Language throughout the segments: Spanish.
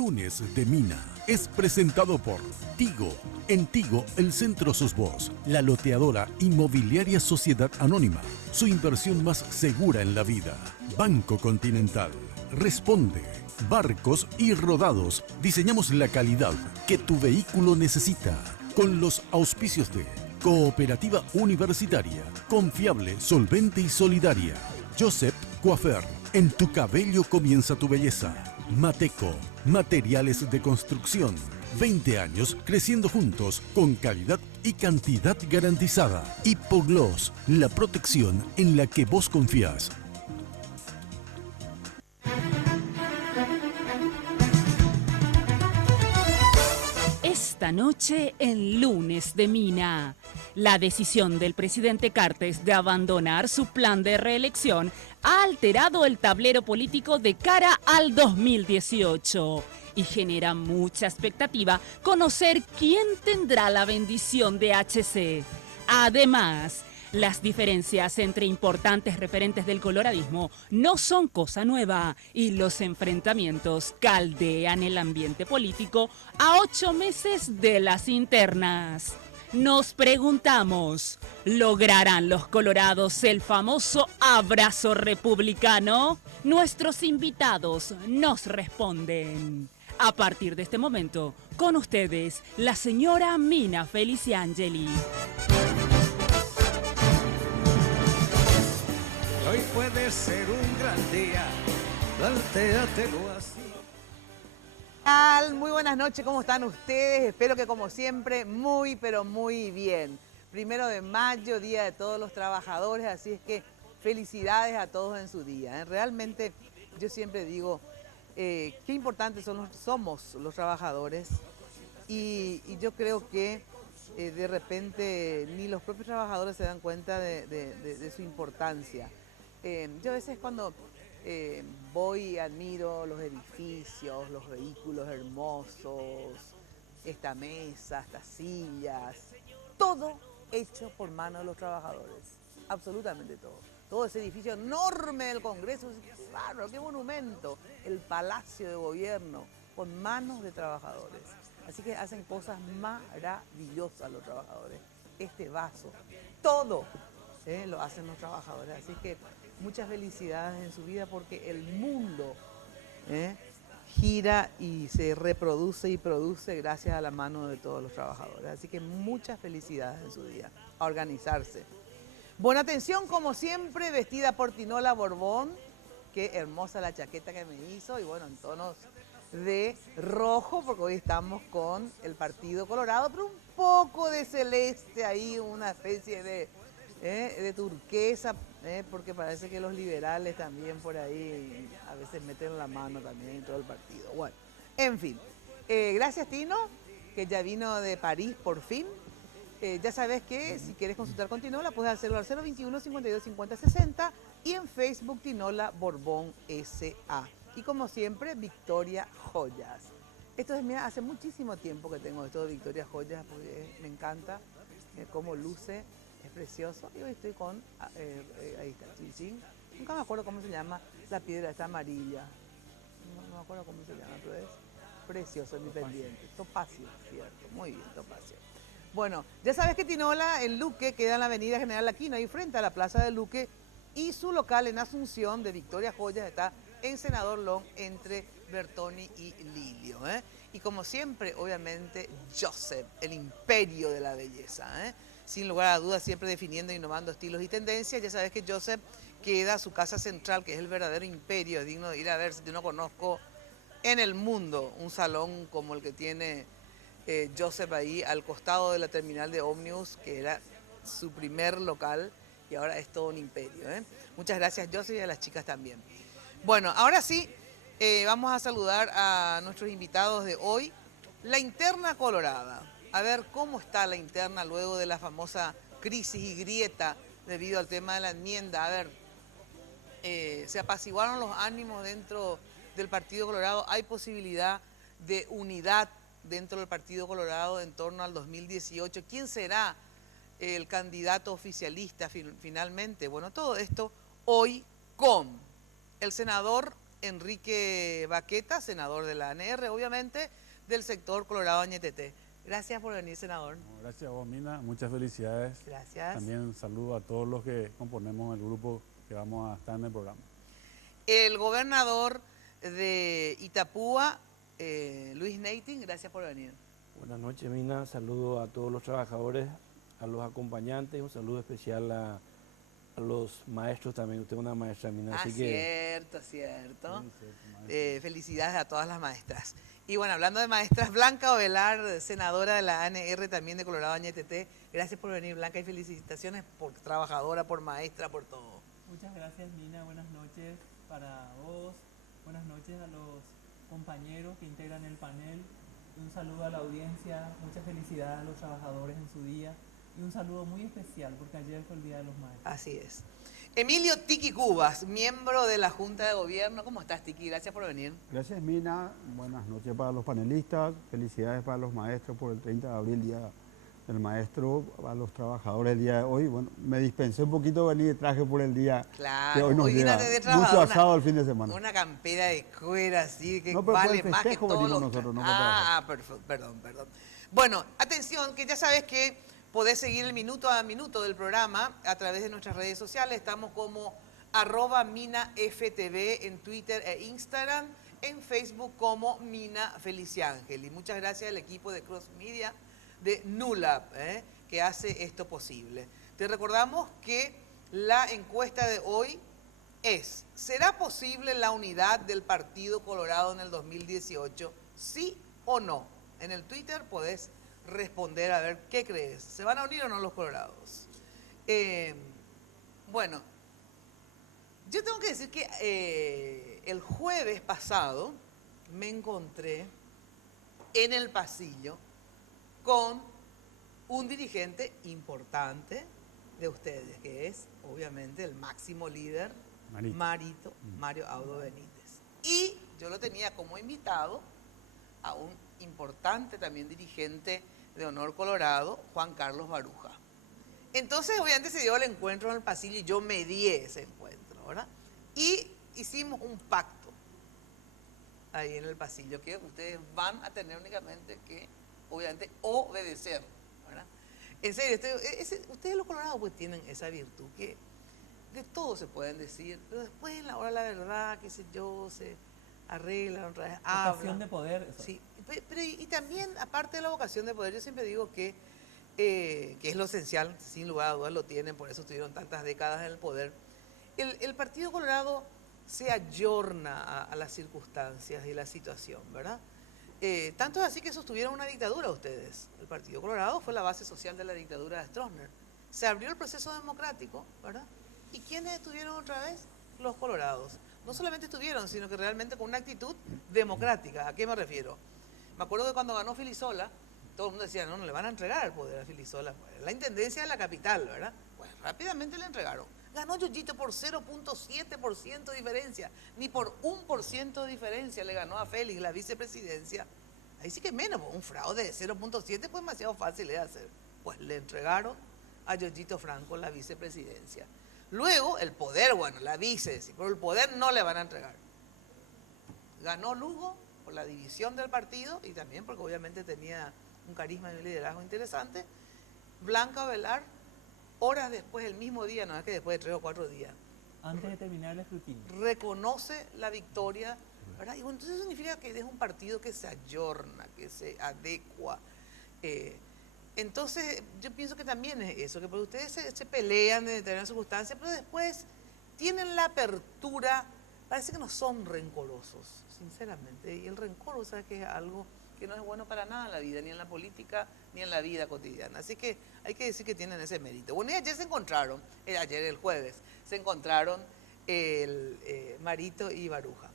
Lunes de Mina es presentado por Tigo. En Tigo, el centro sos vos, la loteadora inmobiliaria Sociedad Anónima. Su inversión más segura en la vida. Banco Continental. Responde. Barcos y Rodados. Diseñamos la calidad que tu vehículo necesita. Con los auspicios de Cooperativa Universitaria. Confiable, solvente y solidaria. Joseph Coiffeur. En tu cabello comienza tu belleza. Mateco. Materiales de construcción. 20 años creciendo juntos con calidad y cantidad garantizada. Hipogloss, la protección en la que vos confías. Esta noche en Lunes de Mina, la decisión del presidente Cartes de abandonar su plan de reelección ha alterado el tablero político de cara al 2018 y genera mucha expectativa conocer quién tendrá la bendición de HC. Además, las diferencias entre importantes referentes del coloradismo no son cosa nueva y los enfrentamientos caldean el ambiente político a 8 meses de las internas. Nos preguntamos, ¿lograrán los colorados el famoso abrazo republicano? Nuestros invitados nos responden. A partir de este momento, con ustedes, la señora Mina Feliciangeli. Hoy puede ser un gran día, plantéatelo así. Muy buenas noches, ¿cómo están ustedes? Espero que como siempre, muy pero muy bien. 1 de mayo, Día de todos los trabajadores, así es que felicidades a todos en su día. Realmente yo siempre digo qué importantes somos los trabajadores y yo creo que de repente ni los propios trabajadores se dan cuenta de su importancia. Yo a veces cuando voy y admiro los edificios, los vehículos hermosos, esta mesa, estas sillas, todo hecho por mano de los trabajadores, absolutamente todo. Todo ese edificio enorme del Congreso, qué bárbaro, qué monumento, el Palacio de Gobierno, con manos de trabajadores. Así que hacen cosas maravillosas los trabajadores. Este vaso, todo lo hacen los trabajadores. Así que muchas felicidades en su vida porque el mundo gira y se reproduce y produce gracias a la mano de todos los trabajadores. Así que muchas felicidades en su día. A organizarse. Buena atención, como siempre, vestida por Tinola Borbón. Qué hermosa la chaqueta que me hizo y bueno, en tonos de rojo porque hoy estamos con el Partido Colorado, pero un poco de celeste ahí, una especie de turquesa, porque parece que los liberales también por ahí a veces meten la mano también en todo el partido. Bueno, en fin, gracias Tino, que ya vino de París por fin. Ya sabes que si quieres consultar con Tinola puedes hacerlo al 021 52 50 60 y en Facebook Tinola Borbón S.A. Y como siempre, Victoria Joyas. Esto es, mira, hace muchísimo tiempo que tengo esto de Victoria Joyas porque me encanta cómo luce. Es precioso. Y hoy estoy con, ahí está, Chichín. Nunca me acuerdo cómo se llama la piedra, está amarilla. No me acuerdo cómo se llama, pero es precioso, es mi pendiente. Topacio, cierto. Muy bien, topacio. Bueno, ya sabes que Tinola en Luque queda en la avenida General Aquino, ahí frente a la Plaza de Luque. Y su local en Asunción de Victoria Joyas está en Senador Long entre Bertoni y Lilio. Y como siempre, obviamente, Joseph, el imperio de la belleza. Sin lugar a dudas, siempre definiendo e innovando estilos y tendencias. Ya sabes que Joseph queda su casa central, que es el verdadero imperio, es digno de ir a ver. Si yo no conozco en el mundo un salón como el que tiene Joseph ahí al costado de la terminal de ómnibus, que era su primer local y ahora es todo un imperio. Muchas gracias Joseph y a las chicas también. Bueno, ahora sí, vamos a saludar a nuestros invitados de hoy. La interna colorada. A ver cómo está la interna luego de la famosa crisis y grieta debido al tema de la enmienda. A ver, se apaciguaron los ánimos dentro del Partido Colorado. Hay posibilidad de unidad dentro del Partido Colorado en torno al 2018. ¿Quién será el candidato oficialista finalmente? Bueno, todo esto hoy con el senador Enrique Baqueta, senador de la ANR, obviamente, del sector Colorado Añetete. Gracias por venir, senador. Gracias a vos, Mina. Muchas felicidades. Gracias. También saludo a todos los que componemos el grupo que vamos a estar en el programa. El gobernador de Itapúa, Luis Neiting, gracias por venir. Buenas noches, Mina. Saludo a todos los trabajadores, a los acompañantes, un saludo especial a los maestros también. Usted es una maestra, Mina. Así Cierto. Felicidades a todas las maestras. Y bueno, hablando de maestras, Blanca Ovelar, senadora de la ANR, también de Colorado Añetete. Gracias por venir, Blanca, y felicitaciones por trabajadora, por maestra, por todo. Muchas gracias, Mina. Buenas noches para vos. Buenas noches a los compañeros que integran el panel. Un saludo a la audiencia. Muchas felicidades a los trabajadores en su día. Y un saludo muy especial porque ayer fue el Día de los Maestros. Así es. Emilio Tiki Cubas, miembro de la Junta de Gobierno. ¿Cómo estás, Tiki? Gracias por venir. Gracias, Mina. Buenas noches para los panelistas. Felicidades para los maestros por el 30 de abril, Día del Maestro. A los trabajadores el día de hoy. Bueno, me dispensé un poquito de venir de traje por el día que hoy nos lleva. Mucho asado el fin de semana. Una campera de cuero así que no, pero vale por el más que festejo todos venimos los... nosotros, no perdón. Bueno, atención, que ya sabes que podés seguir el minuto a minuto del programa a través de nuestras redes sociales. Estamos como @MinaFTV en Twitter e Instagram, en Facebook como Mina Feliciángel. Y muchas gracias al equipo de Cross Media de NULAB, que hace esto posible. Te recordamos que la encuesta de hoy es: ¿será posible la unidad del Partido Colorado en el 2018? ¿Sí o no? En el Twitter podés responder a ver qué crees. ¿Se van a unir o no los colorados? Bueno, yo tengo que decir que el jueves pasado me encontré en el pasillo con un dirigente importante de ustedes, que es obviamente el máximo líder, Mario Audo Benítez. Y yo lo tenía como invitado a un importante también dirigente de Honor Colorado, Juan Carlos Baruja. Entonces, obviamente se dio el encuentro en el pasillo y yo medié ese encuentro, ¿verdad? Y hicimos un pacto ahí en el pasillo que ustedes van a tener únicamente que, obviamente, obedecer, ¿verdad? En serio, ustedes los colorados pues tienen esa virtud que de todo se pueden decir, pero después en la hora de la verdad, qué sé yo, se arreglan otra vez, vocación de poder. Eso. Sí, pero y también, aparte de la vocación de poder, yo siempre digo que es lo esencial, sin lugar a dudas lo tienen, por eso estuvieron tantas décadas en el poder. El Partido Colorado se ayorna a las circunstancias y la situación, ¿verdad? Tanto es así que sostuvieron una dictadura ustedes. El Partido Colorado fue la base social de la dictadura de Stroessner. Se abrió el proceso democrático, ¿verdad? ¿Y quiénes estuvieron otra vez? Los colorados. No solamente estuvieron, sino que realmente con una actitud democrática. ¿A qué me refiero? Me acuerdo que cuando ganó Filisola, todo el mundo decía, no le van a entregar el poder a Filisola. La intendencia de la capital, ¿verdad? Pues rápidamente le entregaron. Ganó Yoyito por 0.7% de diferencia. Ni por 1% de diferencia le ganó a Félix la vicepresidencia. Ahí sí que menos, un fraude de 0.7 pues demasiado fácil de hacer. Pues le entregaron a Yoyito Franco la vicepresidencia. Luego, el poder, bueno, la vice, pero el poder no le van a entregar. Ganó Lugo por la división del partido y también porque obviamente tenía un carisma y un liderazgo interesante. Blanca Ovelar, horas después, el mismo día, no es que después de 3 o 4 días. Antes de terminar el escrutinio. Reconoce la victoria, ¿verdad? Y bueno, entonces eso significa que es un partido que se ayorna, que se adecua. Entonces, yo pienso que también es eso, que porque ustedes se pelean de determinadas circunstancias, pero después tienen la apertura, parece que no son rencorosos, sinceramente. Y el rencor, ¿sabes? Que es algo que no es bueno para nada en la vida, ni en la política, ni en la vida cotidiana. Así que hay que decir que tienen ese mérito. Bueno, y ayer se encontraron, ayer el jueves, se encontraron Marito y Baruja.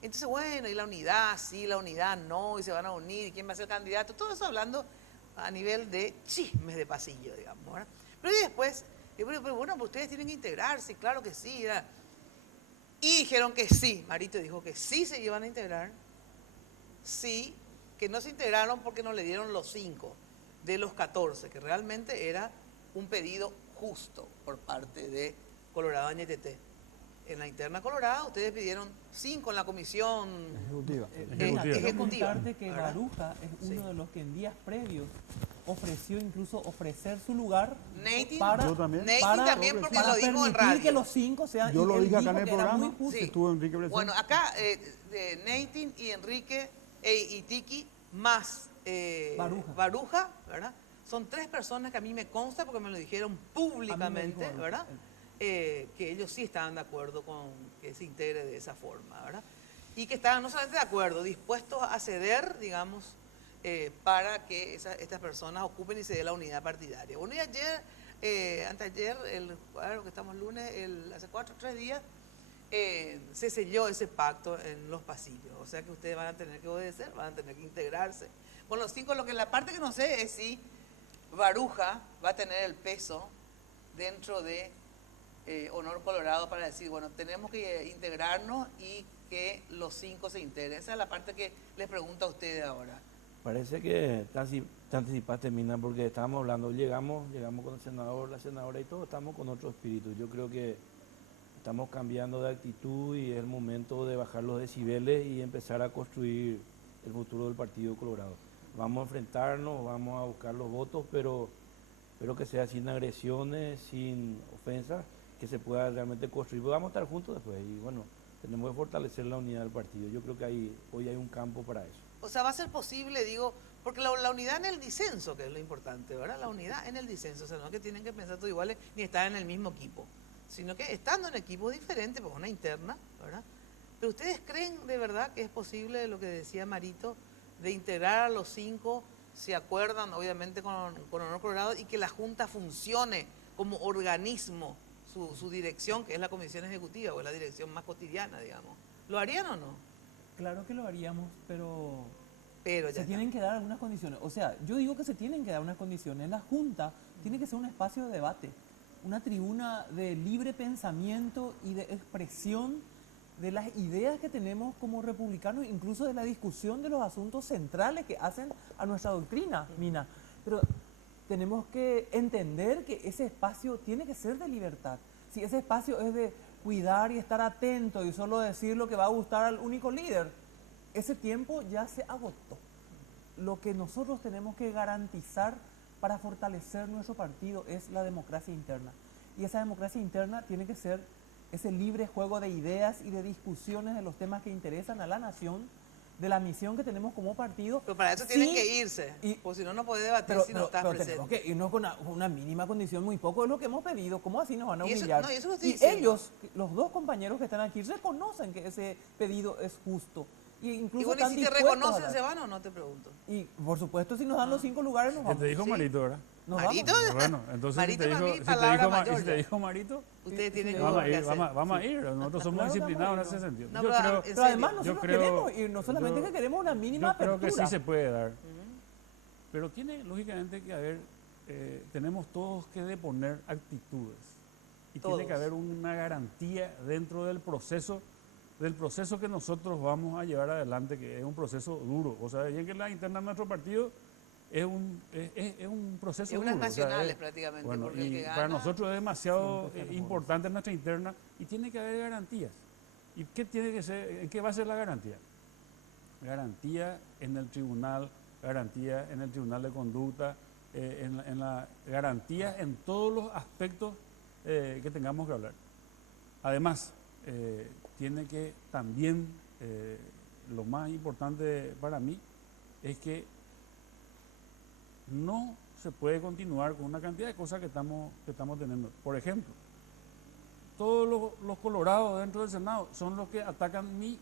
Entonces, bueno, y la unidad, sí, la unidad, no, y se van a unir, y quién va a ser candidato, todo eso hablando a nivel de chismes de pasillo, digamos, ¿verdad? Pero y después, pero bueno, pues ustedes tienen que integrarse, claro que sí, ¿verdad? Y dijeron que sí, Marito dijo que sí se iban a integrar, sí, que no se integraron porque no le dieron los 5 de los 14, que realmente era un pedido justo por parte de Colorado Añetete. en la interna colorada ustedes pidieron 5 en la comisión Ejecutiva. Mira, quiero ejecutiva, contarte que ¿verdad? Baruja es Sí. uno de los que en días previos ofreció incluso ofrecer su lugar Nating, para, Yo también. Nating también porque para lo dijo en permitir que radio. los 5 sean... Yo y lo él dije acá dijo en el que era programa, muy justo. Sí. que estuvo Enrique presente. Bueno, acá Nating y Enrique y Tiki más Baruja, ¿verdad? Son 3 personas que a mí me consta porque me lo dijeron públicamente, Baruja. ¿verdad? Que ellos sí estaban de acuerdo con que se integre de esa forma, ¿verdad? Y que estaban no solamente de acuerdo, dispuestos a ceder, digamos, para que estas personas ocupen y se dé la unidad partidaria. Bueno, y ayer, anteayer, ahora que estamos lunes, hace 4 o 3 días, se selló ese pacto en los pasillos. O sea que ustedes van a tener que obedecer, van a tener que integrarse. Con los 5, la parte que no sé es si Baruja va a tener el peso dentro de Honor Colorado para decir, bueno, tenemos que integrarnos y que los 5 se integren. Esa es la parte que les pregunto a ustedes ahora. Parece que te anticipaste, Mina, porque estábamos hablando, llegamos con el senador, la senadora y todo, estamos con otro espíritu. Yo creo que estamos cambiando de actitud y es el momento de bajar los decibeles y empezar a construir el futuro del Partido Colorado. Vamos a enfrentarnos, vamos a buscar los votos, pero que sea sin agresiones, sin ofensas, que se pueda realmente construir. Vamos a estar juntos después y bueno, tenemos que fortalecer la unidad del partido. Yo creo que hoy hay un campo para eso. O sea, va a ser posible, digo, porque la unidad en el disenso, que es lo importante, ¿verdad? La unidad en el disenso, o sea, no que tienen que pensar todos iguales ni estar en el mismo equipo, sino que estando en equipos diferentes, pues una interna, ¿verdad? Pero ustedes creen de verdad que es posible lo que decía Marito, de integrar a los 5, se acuerdan obviamente con Honor Colorado y que la Junta funcione como organismo, su dirección, que es la comisión ejecutiva, o es la dirección más cotidiana, digamos. ¿Lo harían o no? Claro que lo haríamos, pero Pero ya se está. tienen que dar algunas condiciones. O sea, yo digo que se tienen que dar unas condiciones. La Junta tiene que ser un espacio de debate, una tribuna de libre pensamiento y de expresión de las ideas que tenemos como republicanos, incluso de la discusión de los asuntos centrales que hacen a nuestra doctrina, Mina. Pero tenemos que entender que ese espacio tiene que ser de libertad. Si ese espacio es de cuidar y estar atento y solo decir lo que va a gustar al único líder, ese tiempo ya se agotó. Lo que nosotros tenemos que garantizar para fortalecer nuestro partido es la democracia interna. Y esa democracia interna tiene que ser ese libre juego de ideas y de discusiones de los temas que interesan a la nación, de la misión que tenemos como partido. Pero para eso tienen Sí, que irse, porque si no, no puede debatir pero, si no estás pero presente. tenemos que irnos con una mínima condición, muy poco es lo que hemos pedido. ¿Cómo así nos van a Y eso- humillar? no, y eso lo estoy y diciendo. ellos, los 2 compañeros que están aquí, reconocen que ese pedido es justo. Y incluso Y bueno, están ¿y si te dispuestos a reconocen, dar. se van o no? Te pregunto. Y por supuesto, si nos dan los 5 lugares, nos ¿Qué vamos. te dijo Sí. Marito, verdad? Nos Marito, vamos. Bueno, entonces Marito si te para dijo, mí, si te palabra dijo, mayor si te ya. dijo Marito, Ustedes tienen que vamos a ver qué ir, hacer. vamos a ir. Nosotros somos Claro que disciplinados en vamos a ese ir. sentido. No, Yo pero, creo, en Pero además serio. nosotros creo- queremos, y no solamente yo- que queremos una mínima yo creo que apertura. sí se puede dar. Pero tiene lógicamente que haber, tenemos todos que deponer actitudes. Y tiene que Todos. haber una garantía dentro del proceso que nosotros vamos a llevar adelante, que es un proceso duro. O sea, bien que la interna de nuestro partido es un proceso Y duro. unas o sea, nacionales es- prácticamente, bueno, porque el y que gana... para nosotros es demasiado Siempre está importante nuestra interna y tiene que haber garantías. ¿Y qué tiene que ser? ¿En qué va a ser la garantía? Garantía en el tribunal, garantía en el tribunal de conducta, en la garantía en todos los aspectos que tengamos que hablar. Además, tiene que también, lo más importante para mí, es que no se puede continuar con una cantidad de cosas que estamos teniendo. Por ejemplo, todos los colorados dentro del Senado son los que atacan mi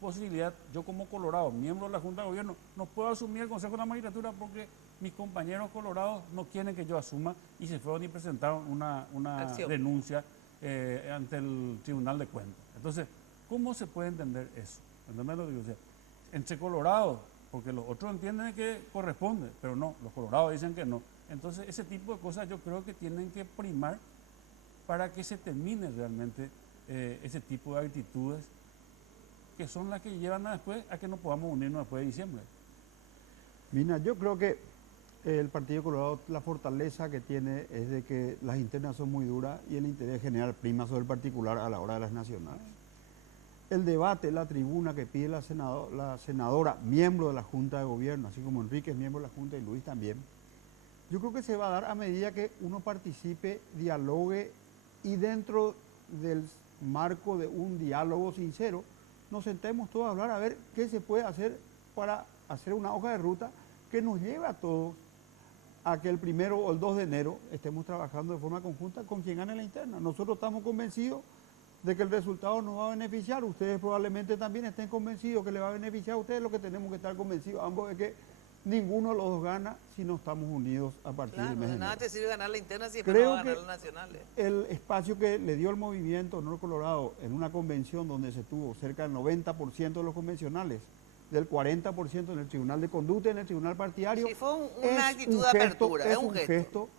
posibilidad. Yo como colorado, miembro de la Junta de Gobierno, no puedo asumir el Consejo de la Magistratura porque mis compañeros colorados no quieren que yo asuma y se fueron y presentaron una Acción. denuncia ante el Tribunal de Cuentas. Entonces, ¿cómo se puede entender eso? ¿Entendés lo que digo? O sea, entre colorados, porque los otros entienden que corresponde, pero no, los colorados dicen que no. Entonces, ese tipo de cosas yo creo que tienen que primar para que se termine realmente ese tipo de actitudes que son las que llevan después a que no podamos unirnos después de diciembre. Mina, yo creo que El Partido Colorado, la fortaleza que tiene es de que las internas son muy duras y el interés general prima sobre el particular a la hora de las nacionales. El debate, la tribuna que pide la senadora, miembro de la Junta de Gobierno, así como Enrique es miembro de la Junta y Luis también, yo creo que se va a dar a medida que uno participe, dialogue y dentro del marco de un diálogo sincero, nos sentemos todos a hablar a ver qué se puede hacer para hacer una hoja de ruta que nos lleve a todos a que el 1 o el 2 de enero estemos trabajando de forma conjunta con quien gane la interna. Nosotros estamos convencidos de que el resultado nos va a beneficiar. Ustedes probablemente también estén convencidos que le va a beneficiar a ustedes. Lo que tenemos que estar convencidos ambos es que ninguno de los dos gana si no estamos unidos a partir del mes de enero. Nada te sirve ganar la interna si después no va a ganar las nacionales. El espacio que le dio el movimiento Honor Colorado en una convención donde se tuvo cerca del 90% de los convencionales, del 40% en el Tribunal de Conducta y en el Tribunal Partidario. Sí, fue una actitud de apertura, es un gesto.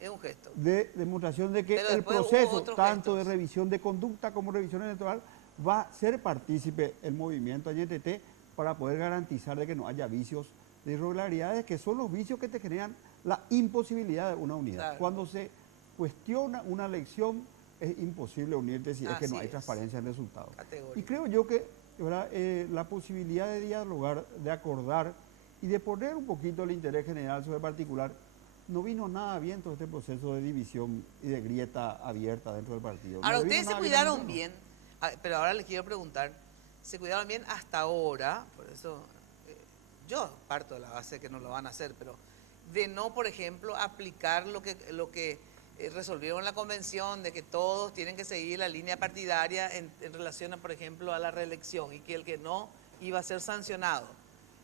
De demostración de que el proceso, tanto de revisión de conducta como revisión electoral, va a ser partícipe el movimiento AYTT para poder garantizar de que no haya vicios de irregularidades, que son los vicios que te generan la imposibilidad de una unidad. Claro. Cuando se cuestiona una elección, es imposible unirte si es que no hay transparencia en el resultado. Categórico. Y creo yo que la posibilidad de dialogar, de acordar y de poner un poquito el interés general sobre el particular, no vino nada bien todo este proceso de división y de grieta abierta dentro del partido. Ahora, ustedes se cuidaron bien, pero ahora les quiero preguntar, ¿se cuidaron bien hasta ahora? Por eso yo parto de la base de que no lo van a hacer, pero de no, por ejemplo, aplicar lo que resolvieron en la convención, de que todos tienen que seguir la línea partidaria en relación, por ejemplo, a la reelección, y que el que no iba a ser sancionado.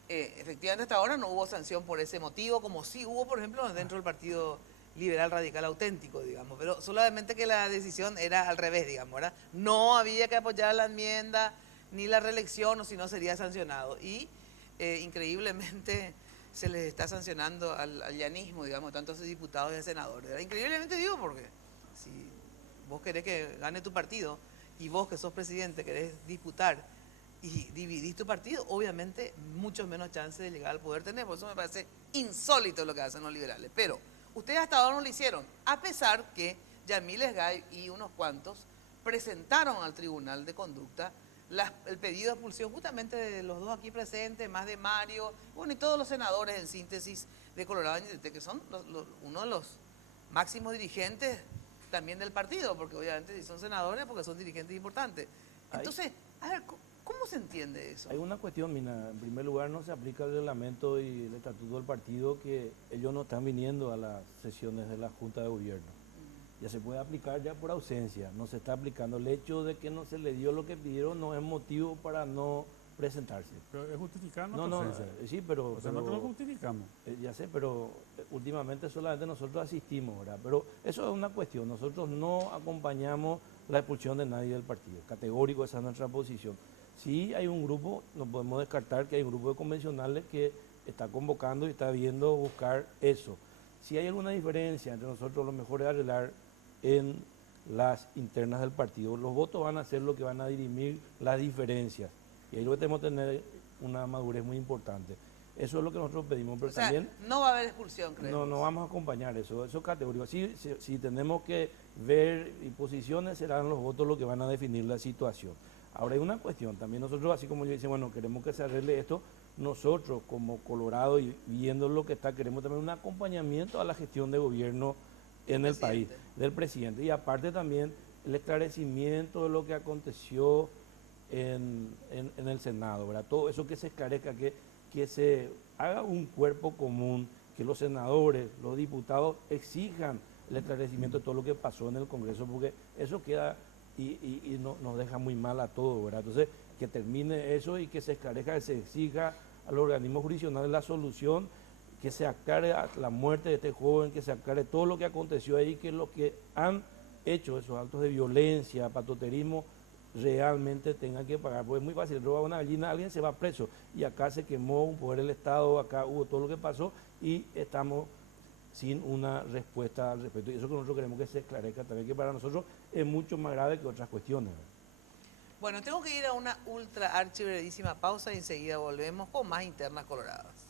Efectivamente, hasta ahora no hubo sanción por ese motivo, como sí hubo, por ejemplo, dentro del Partido Liberal Radical Auténtico, digamos, pero solamente que la decisión era al revés, digamos, ¿verdad? No había que apoyar la enmienda ni la reelección, o si no sería sancionado. Y increíblemente se les está sancionando al llanismo, digamos, tanto a sus diputados y a senadores. Increíblemente digo, porque si vos querés que gane tu partido y vos que sos presidente querés disputar y dividís tu partido, obviamente mucho menos chance de llegar al poder tener. Por eso me parece insólito lo que hacen los liberales. Pero ustedes hasta ahora no lo hicieron, a pesar que Yamil Esgay y unos cuantos presentaron al Tribunal de Conducta el pedido de expulsión justamente de los dos aquí presentes, más de Mario, bueno, y todos los senadores en síntesis de Colorado AYTT, que son uno de los máximos dirigentes también del partido, porque obviamente si son senadores, porque son dirigentes importantes. Entonces, a ver, ¿cómo se entiende eso? Hay una cuestión, Mina. En primer lugar, no se aplica el reglamento y el estatuto del partido, que ellos no están viniendo a las sesiones de la Junta de Gobierno. Ya se puede aplicar ya por ausencia, no se está aplicando. El hecho de que no se le dio lo que pidieron no es motivo para no presentarse. Pero es justificar nuestra ausencia. Sí, pero... O sea, nosotros lo justificamos. Ya sé, pero últimamente solamente nosotros asistimos, ¿verdad? Pero eso es una cuestión. Nosotros no acompañamos la expulsión de nadie del partido. Categórico, esa es nuestra posición. Sí hay un grupo, no podemos descartar que hay un grupo de convencionales que está convocando y está viendo buscar eso. Si hay alguna diferencia entre nosotros, lo mejor es arreglar en las internas del partido. Los votos van a ser lo que van a dirimir las diferencias. Y ahí lo que tenemos que tener una madurez muy importante. Eso es lo que nosotros pedimos. Pero o sea, también no va a haber expulsión, creo. No vamos a acompañar eso es categórico. Si tenemos que ver y posiciones, serán los votos los que van a definir la situación. Ahora hay una cuestión, también nosotros, así como yo dice, bueno, queremos que se arregle esto, nosotros como Colorado y viendo lo que está, queremos también un acompañamiento a la gestión de gobierno en el país, del presidente. Y aparte también el esclarecimiento de lo que aconteció en el Senado, ¿verdad? Todo eso que se esclarezca, que se haga un cuerpo común, que los senadores, los diputados exijan el esclarecimiento de todo lo que pasó en el Congreso, porque eso queda y nos deja muy mal a todos, ¿verdad? Entonces, que termine eso y que se esclarezca, que se exija a los organismos jurisdiccionales la solución, que se aclare la muerte de este joven, que se aclare todo lo que aconteció ahí, que los que han hecho esos actos de violencia, patoterismo, realmente tengan que pagar. Porque es muy fácil, roba una gallina, alguien se va preso. Y acá se quemó un poder del Estado, acá hubo todo lo que pasó y estamos sin una respuesta al respecto. Y eso que nosotros queremos que se esclarezca también, que para nosotros es mucho más grave que otras cuestiones. Bueno, tengo que ir a una ultra archiveredísima pausa y enseguida volvemos con más internas coloradas.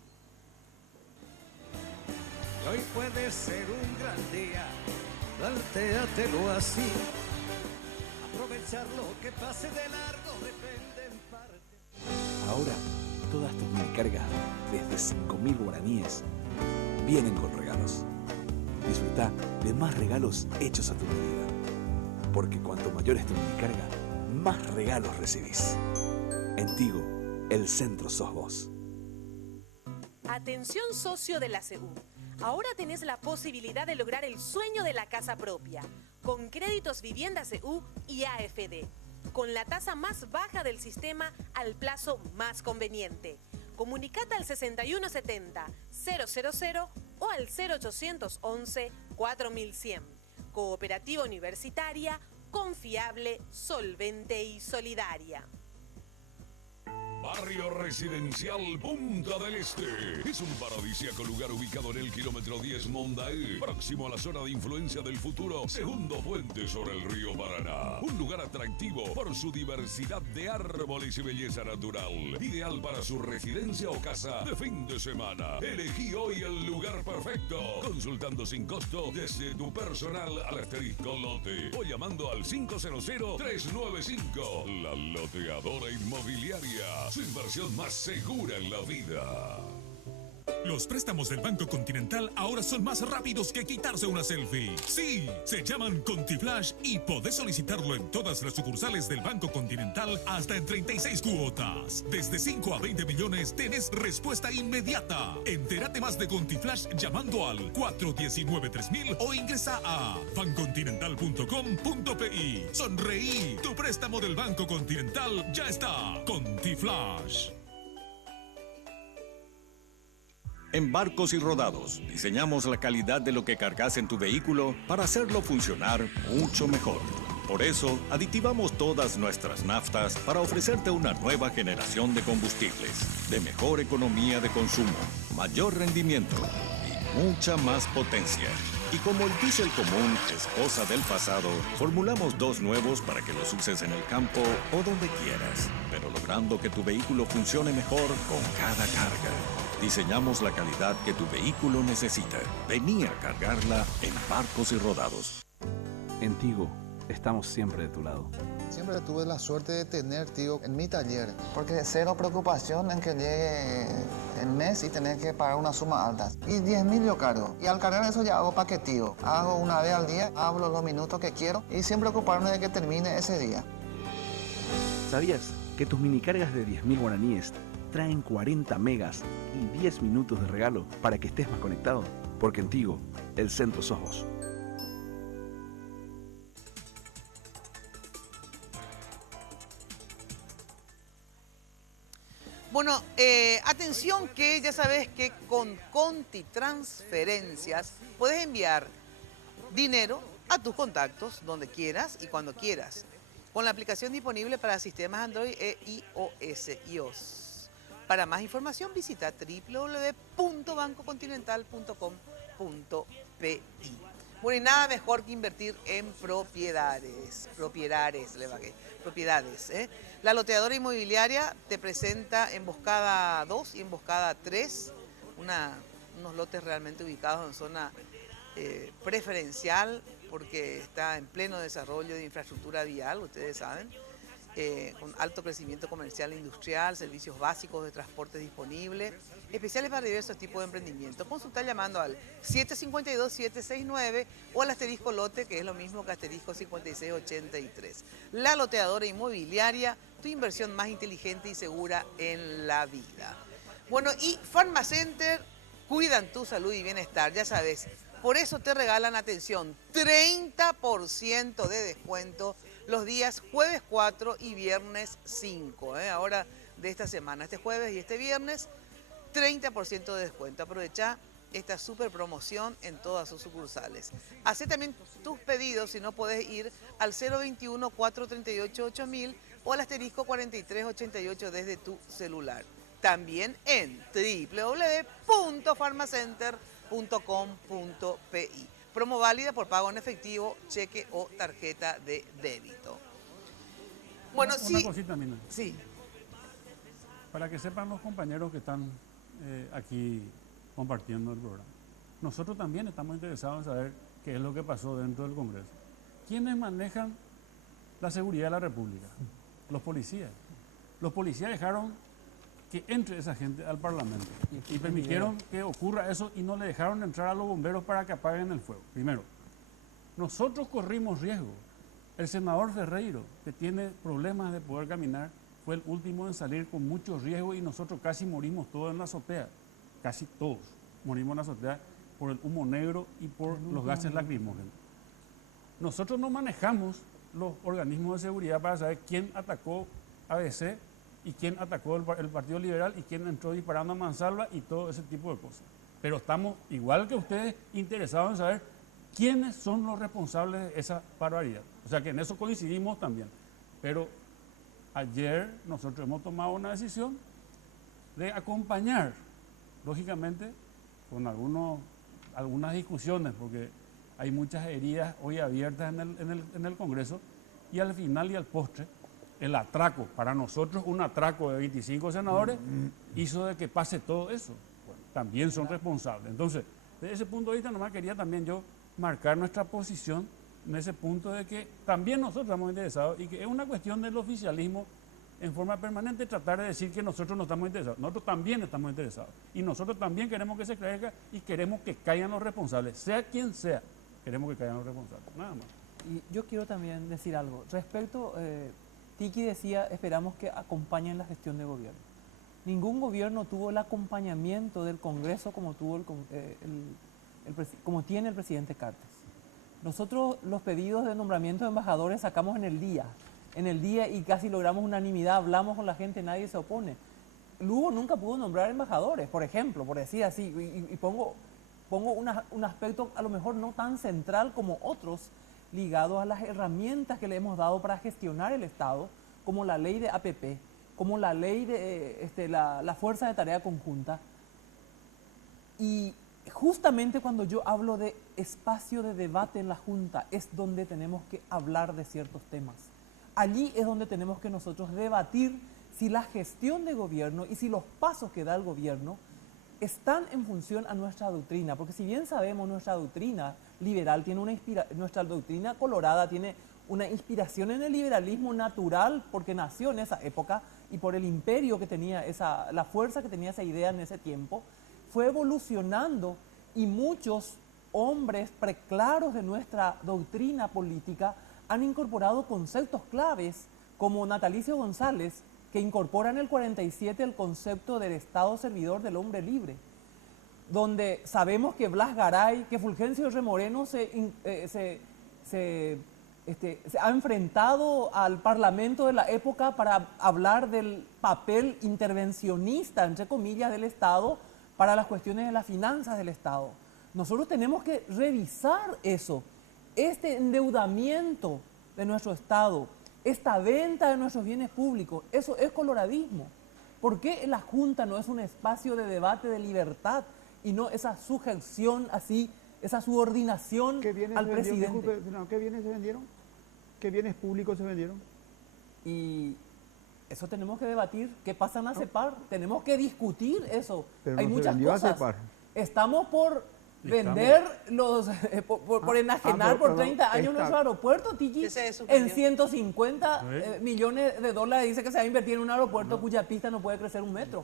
Hoy puede ser un gran día, plantéatelo así. Aprovechar lo que pase de largo depende en parte. Ahora, todas tus minicargas, desde 5.000 guaraníes, vienen con regalos. Disfruta de más regalos hechos a tu medida. Porque cuanto mayor es tu minicarga, más regalos recibís. En Tigo, el centro sos vos. Atención socio de la CEU. Ahora tenés la posibilidad de lograr el sueño de la casa propia, con créditos Vivienda CEU y AFD, con la tasa más baja del sistema al plazo más conveniente. Comunicate al 6170-000 o al 0811-4100. Cooperativa Universitaria, confiable, solvente y solidaria. Barrio Residencial Punta del Este. Es un paradisíaco lugar ubicado en el kilómetro 10 Mondaé, próximo a la zona de influencia del futuro segundo puente sobre el río Paraná. Un lugar atractivo por su diversidad de árboles y belleza natural. Ideal para su residencia o casa de fin de semana. Elegí hoy el lugar perfecto. Consultando sin costo desde tu personal al asterisco lote o llamando al 500-395. La Loteadora Inmobiliaria. Su inversión más segura en la vida. Los préstamos del Banco Continental ahora son más rápidos que quitarse una selfie. Sí, se llaman ContiFlash y podés solicitarlo en todas las sucursales del Banco Continental hasta en 36 cuotas. Desde 5 a 20 millones tenés respuesta inmediata. Entérate más de ContiFlash llamando al 419-3000 o ingresa a bancontinental.com.pi. Sonreí, tu préstamo del Banco Continental ya está. ContiFlash. En Barcos y Rodados, diseñamos la calidad de lo que cargas en tu vehículo para hacerlo funcionar mucho mejor. Por eso, aditivamos todas nuestras naftas para ofrecerte una nueva generación de combustibles, de mejor economía de consumo, mayor rendimiento y mucha más potencia. Y como el diésel común es cosa del pasado, formulamos dos nuevos para que los uses en el campo o donde quieras, pero logrando que tu vehículo funcione mejor con cada carga. Diseñamos la calidad que tu vehículo necesita. Vení a cargarla en Barcos y Rodados. En Tigo, estamos siempre de tu lado. Siempre tuve la suerte de tener Tigo en mi taller, porque cero preocupación en que llegue el mes y tener que pagar una suma alta. Y 10.000 yo cargo. Y al cargar eso ya hago paqueteo. Hago una vez al día, hablo los minutos que quiero y sin preocuparme de que termine ese día. ¿Sabías que tus minicargas de 10.000 guaraníes traen 40 megas y 10 minutos de regalo para que estés más conectado? Porque en Tigo, el centro sos vos. Bueno, atención que ya sabes que con Conti Transferencias puedes enviar dinero a tus contactos donde quieras y cuando quieras, con la aplicación disponible para sistemas Android e iOS. Para más información visita www.bancocontinental.com.pi. Bueno, y nada mejor que invertir en propiedades. La Loteadora Inmobiliaria te presenta Emboscada 2 y Emboscada 3, unos lotes realmente ubicados en zona preferencial porque está en pleno desarrollo de infraestructura vial, ustedes saben. Con alto crecimiento comercial e industrial, servicios básicos de transporte disponibles, especiales para diversos tipos de emprendimiento. Consulta llamando al 752-769 o al asterisco lote, que es lo mismo que asterisco 5683. La Loteadora Inmobiliaria, tu inversión más inteligente y segura en la vida. Bueno, y Pharmacenter cuidan tu salud y bienestar, ya sabes. Por eso te regalan, atención, 30% de descuento los días jueves 4 y viernes 5, ahora de esta semana, este jueves y este viernes, 30% de descuento. Aprovecha esta super promoción en todas sus sucursales. Hacé también tus pedidos, si no podés ir al 021-438-8000 o al asterisco 4388 desde tu celular. También en www.pharmacenter.com.pi. Promo válida por pago en efectivo, cheque o tarjeta de débito. Bueno, una cosita, Mina. Sí. Para que sepan los compañeros que están aquí compartiendo el programa. nosotros también estamos interesados en saber qué es lo que pasó dentro del Congreso. ¿Quiénes manejan la seguridad de la República? Los policías. Los policías dejaron que entre esa gente al Parlamento y permitieron que ocurra eso y no le dejaron entrar a los bomberos para que apaguen el fuego. Primero, nosotros corrimos riesgo. El senador Ferreiro, que tiene problemas de poder caminar, fue el último en salir con mucho riesgo y nosotros casi morimos todos en la azotea. Casi todos morimos en la azotea por el humo negro y por los gases lacrimógenos. Nosotros no manejamos los organismos de seguridad para saber quién atacó a ABC y quién atacó el Partido Liberal y quién entró disparando a mansalva y todo ese tipo de cosas. Pero estamos, igual que ustedes, interesados en saber quiénes son los responsables de esa barbaridad. O sea que en eso coincidimos también. Pero ayer nosotros hemos tomado una decisión de acompañar, lógicamente, con algunas discusiones, porque hay muchas heridas hoy abiertas en el Congreso, y al final y al postre, el atraco, para nosotros un atraco de 25 senadores, hizo de que pase todo eso. Bueno, también son responsables. Entonces, desde ese punto de vista, nomás quería también yo marcar nuestra posición en ese punto de que también nosotros estamos interesados y que es una cuestión del oficialismo en forma permanente tratar de decir que nosotros no estamos interesados. Nosotros también estamos interesados y nosotros también queremos que se crezca y queremos que caigan los responsables, sea quien sea, queremos que caigan los responsables, nada más. Y yo quiero también decir algo. Respecto, Tiki decía, esperamos que acompañen la gestión de gobierno. Ningún gobierno tuvo el acompañamiento del Congreso como tuvo como tiene el presidente Cartes. Nosotros los pedidos de nombramiento de embajadores sacamos en el día y casi logramos unanimidad, hablamos con la gente, nadie se opone. Lugo nunca pudo nombrar embajadores, por ejemplo, por decir así, y pongo un aspecto a lo mejor no tan central como otros, ligados a las herramientas que le hemos dado para gestionar el Estado, como la ley de APP, como la ley de la Fuerza de Tarea Conjunta. Y justamente cuando yo hablo de espacio de debate en la Junta, es donde tenemos que hablar de ciertos temas. Allí es donde tenemos que nosotros debatir si la gestión de gobierno y si los pasos que da el gobierno están en función a nuestra doctrina, porque si bien sabemos nuestra doctrina liberal tiene nuestra doctrina colorada tiene una inspiración en el liberalismo natural porque nació en esa época y por el imperio que tenía la fuerza que tenía esa idea en ese tiempo, fue evolucionando y muchos hombres preclaros de nuestra doctrina política han incorporado conceptos claves como Natalicio González, que incorpora en el 47 el concepto del Estado servidor del hombre libre, donde sabemos que Blas Garay, que Fulgencio Remoreno se ha enfrentado al Parlamento de la época para hablar del papel intervencionista, entre comillas, del Estado para las cuestiones de las finanzas del Estado. Nosotros tenemos que revisar eso, este endeudamiento de nuestro Estado, esta venta de nuestros bienes públicos, eso es coloradismo. ¿Por qué la Junta no es un espacio de debate de libertad y no esa sujeción así, esa subordinación al presidente? ¿Qué bienes se vendieron? ¿Qué bienes públicos se vendieron? Y eso tenemos que debatir. ¿Qué pasa en la CEPAR? Tenemos que discutir eso. Pero hay no muchas se vendió cosas. A CEPAR. Estamos por vender por enajenar por 30 años nuestro aeropuerto, Tiki, en 150 millones de dólares. Dice que se va a invertir en un aeropuerto cuya pista no puede crecer un metro,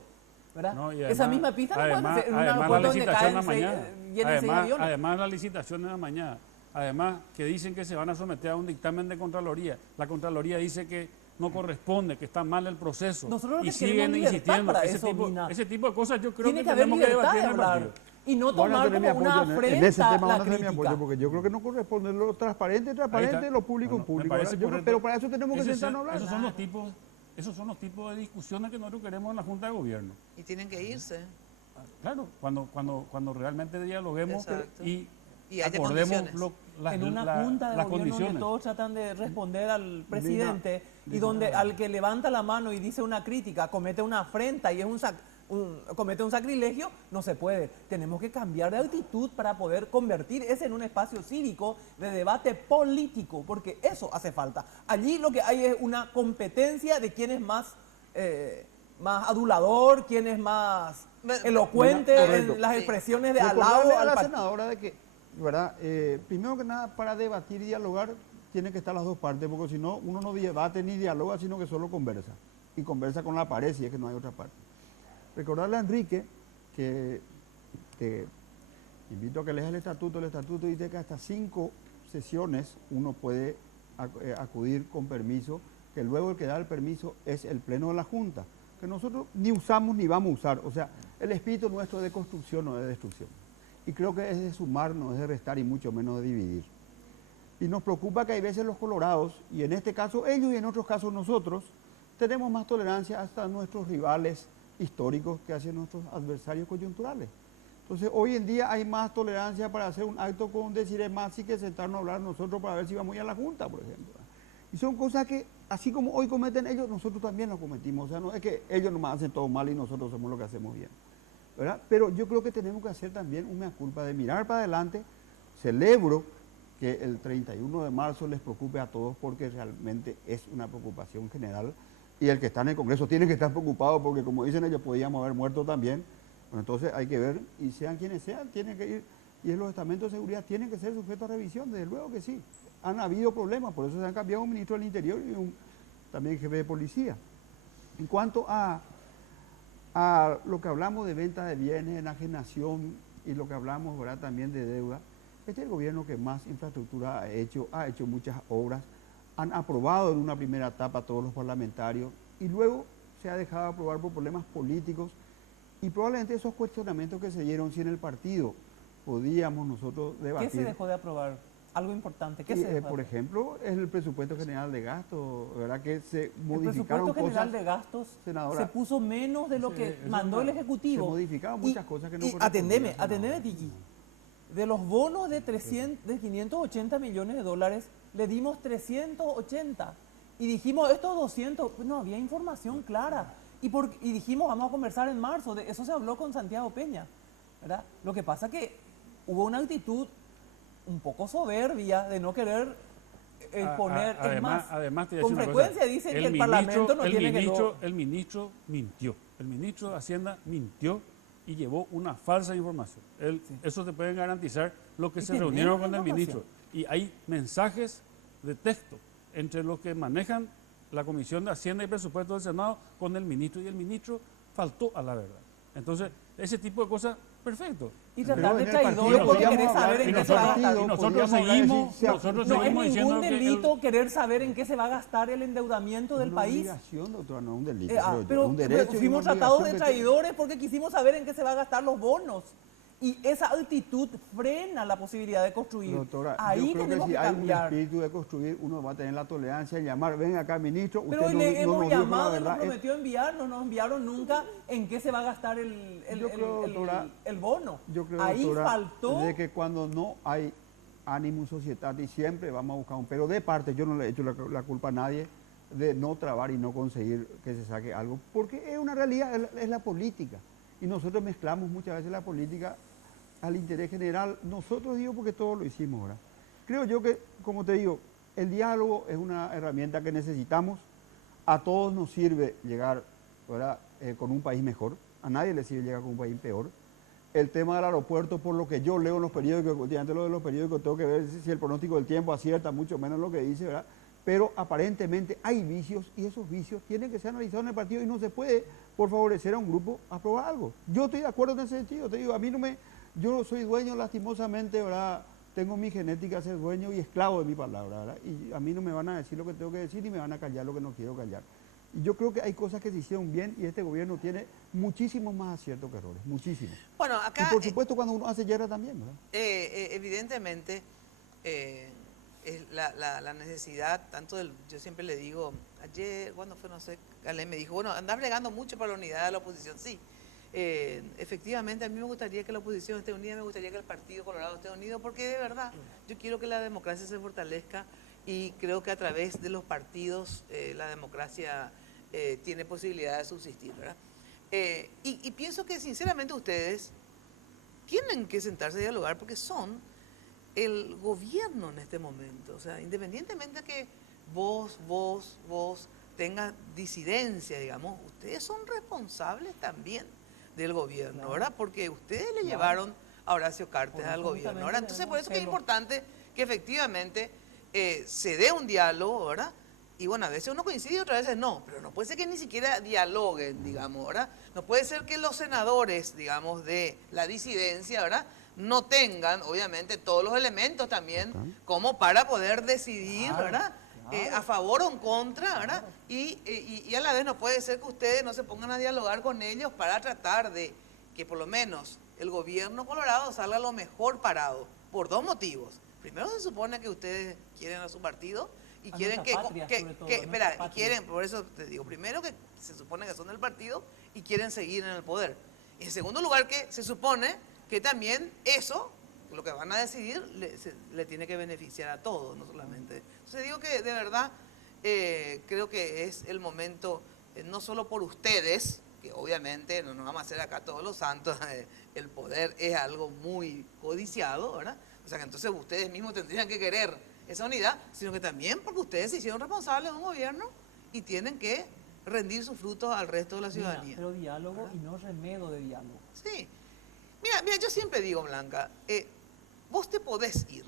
¿verdad? No, además, esa misma pista no puede crecer en un aeropuerto donde caen 6 aviones. Además, la licitación de la mañana, además que dicen que se van a someter a un dictamen de Contraloría. La Contraloría dice que no corresponde, que está mal el proceso. Nosotros y siguen insistiendo. Ese tipo de cosas yo creo que tenemos que debatir en el partido. Y no tomar como una afrenta la crítica. Porque yo creo que no corresponde lo transparente, lo público, público. Pero para eso tenemos que sentarnos a hablar. Esos son los tipos de discusiones que nosotros queremos en la Junta de Gobierno. Y tienen que irse. Claro, cuando realmente dialoguemos y acordemos en una junta de gobierno donde todos tratan de responder al presidente y donde al que levanta la mano y dice una crítica comete una afrenta y es comete un sacrilegio, no se puede. Tenemos que cambiar de actitud para poder convertir ese en un espacio cívico de debate político, porque eso hace falta. Allí lo que hay es una competencia de quién es más adulador, quién es más elocuente en las expresiones de Recordarle alabo a la al senadora de que, ¿verdad? Primero que nada, para debatir y dialogar, tienen que estar las dos partes, porque si no, uno no debate ni dialoga, sino que solo conversa. Y conversa con la pared, si es que no hay otra parte. Recordarle a Enrique que te invito a que leas el estatuto. El estatuto dice que hasta 5 sesiones uno puede acudir con permiso, que luego el que da el permiso es el pleno de la Junta, que nosotros ni usamos ni vamos a usar. O sea, el espíritu nuestro es de construcción, no de destrucción. Y creo que es de sumar, no es de restar y mucho menos de dividir. Y nos preocupa que hay veces los colorados, y en este caso ellos y en otros casos nosotros, tenemos más tolerancia hasta nuestros rivales históricos que hacia nuestros adversarios coyunturales. Entonces, hoy en día hay más tolerancia para hacer un acto con decir más y que sentarnos a hablar nosotros para ver si vamos a ir a la Junta, por ejemplo. Y son cosas que, así como hoy cometen ellos, nosotros también lo cometimos. O sea, no es que ellos nomás hacen todo mal y nosotros hacemos lo que hacemos bien, ¿verdad? Pero yo creo que tenemos que hacer también una culpa de mirar para adelante. Celebro que el 31 de marzo les preocupe a todos porque realmente es una preocupación general y el que está en el Congreso tiene que estar preocupado porque, como dicen ellos, podíamos haber muerto también. Bueno, entonces hay que ver, y sean quienes sean, tienen que ir, y los estamentos de seguridad tienen que ser sujetos a revisión, desde luego que sí. Han habido problemas, por eso se han cambiado un ministro del Interior y también jefe de policía. En cuanto a lo que hablamos de venta de bienes, enajenación y lo que hablamos, ¿verdad?, también de deuda, este es el gobierno que más infraestructura ha hecho muchas obras, han aprobado en una primera etapa todos los parlamentarios y luego se ha dejado de aprobar por problemas políticos y probablemente esos cuestionamientos que se dieron si en el partido podíamos nosotros debatir. ¿Qué se dejó de aprobar? Algo importante. ¿Qué se dejó por ejemplo, es el presupuesto general de gastos, ¿verdad? Que se modificaron el presupuesto general cosas, de gastos senadora, se puso menos de lo que mandó el Ejecutivo. Se modificaron muchas cosas que no correspondían. Atendeme, Tiki. De los bonos de 580 millones de dólares, le dimos 380. Y dijimos, estos 200, no había información clara. Y dijimos, vamos a conversar en marzo. De eso se habló con Santiago Peña, ¿verdad? Lo que pasa que hubo una actitud un poco soberbia de no querer exponer. Además, te con frecuencia dicen que el Parlamento no tiene que... El ministro mintió. El ministro de Hacienda mintió y llevó una falsa información. Eso te pueden garantizar los que se reunieron con el ministro. Y hay mensajes de texto entre los que manejan la Comisión de Hacienda y Presupuesto del Senado con el ministro, y el ministro faltó a la verdad. Entonces, ese tipo de cosas, perfecto. Y tratar de traidores porque querés saber en qué se va a gastar. Y nosotros seguimos no es ningún delito querer saber en qué se va a gastar el endeudamiento del país. Obligación, doctora, no un delito. Pero fuimos tratados de traidores porque quisimos saber en qué se va a gastar los bonos. Y esa actitud frena la posibilidad de construir. Doctora, ahí yo creo tenemos que si que hay cambiar. un espíritu de construir, uno va a tener la tolerancia de llamar, ven acá, ministro. Pero usted hoy le hemos nos dijo llamado la y nos prometió enviar, no nos enviaron nunca en qué se va a gastar el bono. Yo creo, ahí doctora, faltó de que cuando no hay ánimo societatis y siempre vamos a buscar pero de parte, yo no le he hecho la culpa a nadie de no trabar y no conseguir que se saque algo, porque es una realidad, es la política. Y nosotros mezclamos muchas veces la política al interés general. Nosotros digo porque todos lo hicimos ahora. Creo yo que, como te digo, el diálogo es una herramienta que necesitamos. A todos nos sirve llegar, ¿verdad?, con un país mejor. A nadie le sirve llegar con un país peor. El tema del aeropuerto, por lo que yo leo en los periódicos, últimamente lo de los periódicos, tengo que ver si el pronóstico del tiempo acierta, mucho menos lo que dice, ¿verdad? Pero aparentemente hay vicios y esos vicios tienen que ser analizados en el partido y no se puede, por favorecer a un grupo, aprobar algo. Yo estoy de acuerdo en ese sentido. Te digo, a mí no me... Yo soy dueño, lastimosamente, ¿verdad? Tengo mi genética de ser dueño y esclavo de mi palabra, ¿verdad? Y a mí no me van a decir lo que tengo que decir ni me van a callar lo que no quiero callar. Y yo creo que hay cosas que se hicieron bien y este gobierno tiene muchísimos más aciertos que errores, muchísimos. Bueno, acá... Y por supuesto cuando uno hace yerra también, ¿verdad? Evidentemente, es la necesidad, tanto del... Yo siempre le digo, ayer, cuando fue, no sé, Ale me dijo, bueno, andás bregando mucho para la unidad de la oposición, sí. Efectivamente, a mí me gustaría que la oposición esté unida, me gustaría que el Partido Colorado esté unido, porque de verdad yo quiero que la democracia se fortalezca y creo que a través de los partidos la democracia tiene posibilidad de subsistir, ¿verdad? Y pienso que sinceramente ustedes tienen que sentarse a dialogar porque son el gobierno en este momento, o sea, independientemente de que vos tengas disidencia, digamos, ustedes son responsables también. del gobierno, ¿verdad? Porque ustedes le llevaron a Horacio Cartes al gobierno, ¿verdad? Entonces, por eso que es importante que efectivamente se dé un diálogo, ¿verdad? Y bueno, a veces uno coincide y otras veces no, pero no puede ser que ni siquiera dialoguen, digamos, ¿verdad? No puede ser que los senadores, digamos, de la disidencia, ¿verdad?, no tengan, obviamente, todos los elementos también como para poder decidir, ¿verdad?, a favor o en contra, ¿verdad? Y a la vez no puede ser que ustedes no se pongan a dialogar con ellos para tratar de que por lo menos el gobierno colorado salga lo mejor parado, por dos motivos. Primero, se supone que ustedes quieren a su partido y quieren y quieren, por eso te digo, primero que se supone que son del partido y quieren seguir en el poder. Y en segundo lugar, que se supone que también eso, lo que van a decidir, le tiene que beneficiar a todos, no solamente. Entonces digo que de verdad creo que es el momento, no solo por ustedes, que obviamente no nos vamos a hacer acá todos los santos, el poder es algo muy codiciado, ¿verdad? O sea que entonces ustedes mismos tendrían que querer esa unidad, sino que también porque ustedes se hicieron responsables de un gobierno y tienen que rendir sus frutos al resto de la ciudadanía. Pero diálogo y no remedio de diálogo. Sí. Mira, yo siempre digo, Blanca, vos te podés ir.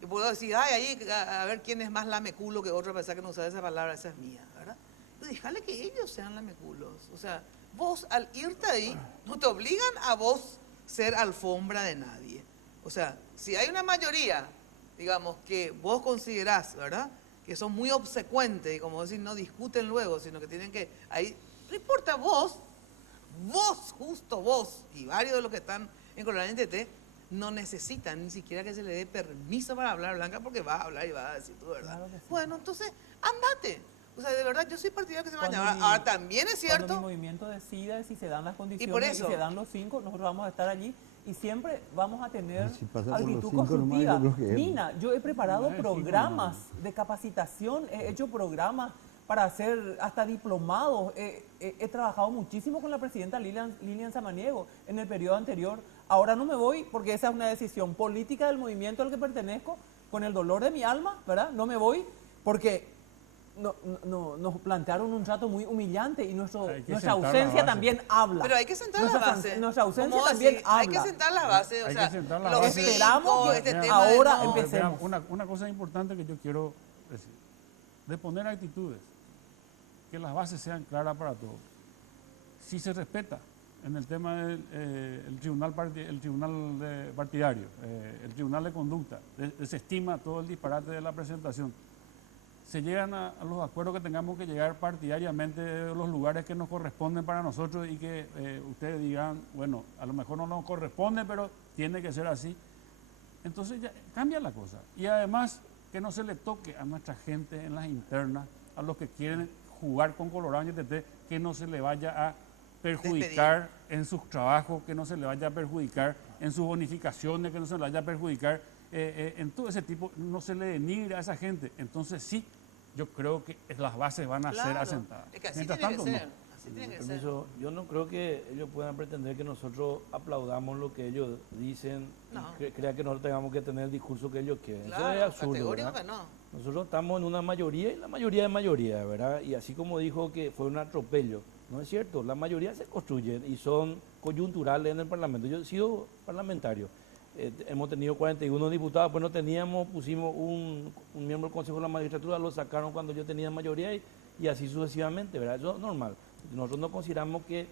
Y puedo decir, ay, ahí a ver quién es más lameculo que otro, a pesar que no usar esa palabra, esa es mía, ¿verdad? Pero déjale que ellos sean lameculos. O sea, vos al irte ahí, no te obligan a vos ser alfombra de nadie. O sea, si hay una mayoría, digamos, que vos considerás, ¿verdad?, que son muy obsecuentes y como decir, no discuten luego, sino que tienen que, ahí, no importa vos, justo vos, y varios de los que están en Colorado NTT, no necesitan ni siquiera que se le dé permiso para hablar, Blanca, porque vas a hablar y vas a decir tu verdad. Claro sí. Bueno, entonces, andate. O sea, de verdad, yo soy partidario que se vaya. Ahora, también es cierto. Cuando mi movimiento decida, si se dan las condiciones y se dan los 5, nosotros vamos a estar allí y siempre vamos a tener actitud constructiva. Nina, yo he preparado programas de capacitación, he hecho programas para hacer hasta diplomados. He trabajado muchísimo con la presidenta Lilian Samaniego en el periodo anterior. Ahora no me voy porque esa es una decisión política del movimiento al que pertenezco, con el dolor de mi alma, ¿verdad? No me voy porque nos plantearon un trato muy humillante y nuestra ausencia también habla. Pero hay que sentar las bases. Nuestra ausencia también habla. Hay que sentar las bases. O sea, esperamos que ahora empecemos. Una cosa importante que yo quiero decir, de poner actitudes, que las bases sean claras para todos. Si se respeta en el tema del tribunal partidario, el tribunal de conducta, desestima todo el disparate de la presentación, se llegan a los acuerdos que tengamos que llegar partidariamente de los lugares que nos corresponden para nosotros y que ustedes digan, bueno, a lo mejor no nos corresponde, pero tiene que ser así. Entonces ya cambia la cosa. Y además que no se le toque a nuestra gente en las internas, a los que quieren jugar con Colorado y NTT, que no se le vaya a perjudicar en sus trabajos, que no se le vaya a perjudicar en sus bonificaciones, que no se le vaya a perjudicar en todo ese tipo, no se le denigre a esa gente. Entonces sí, yo creo que las bases van a ser asentadas. Es que así Mientras tiene tanto, que ser. no. Así tiene que ser. Permiso, yo no creo que ellos puedan pretender que nosotros aplaudamos lo que ellos dicen y crean que nosotros tengamos que tener el discurso que ellos quieren. Claro, eso es absurdo, categórico ¿verdad? que no. Nosotros estamos en una mayoría y la mayoría es mayoría, ¿verdad? Y así como dijo que fue un atropello, no es cierto, la mayoría se construyen y son coyunturales en el Parlamento. Yo he sido parlamentario, hemos tenido 41 diputados, pues no teníamos, pusimos un miembro del Consejo de la Magistratura, lo sacaron cuando yo tenía mayoría y así sucesivamente, ¿verdad? Eso es normal. Nosotros no consideramos que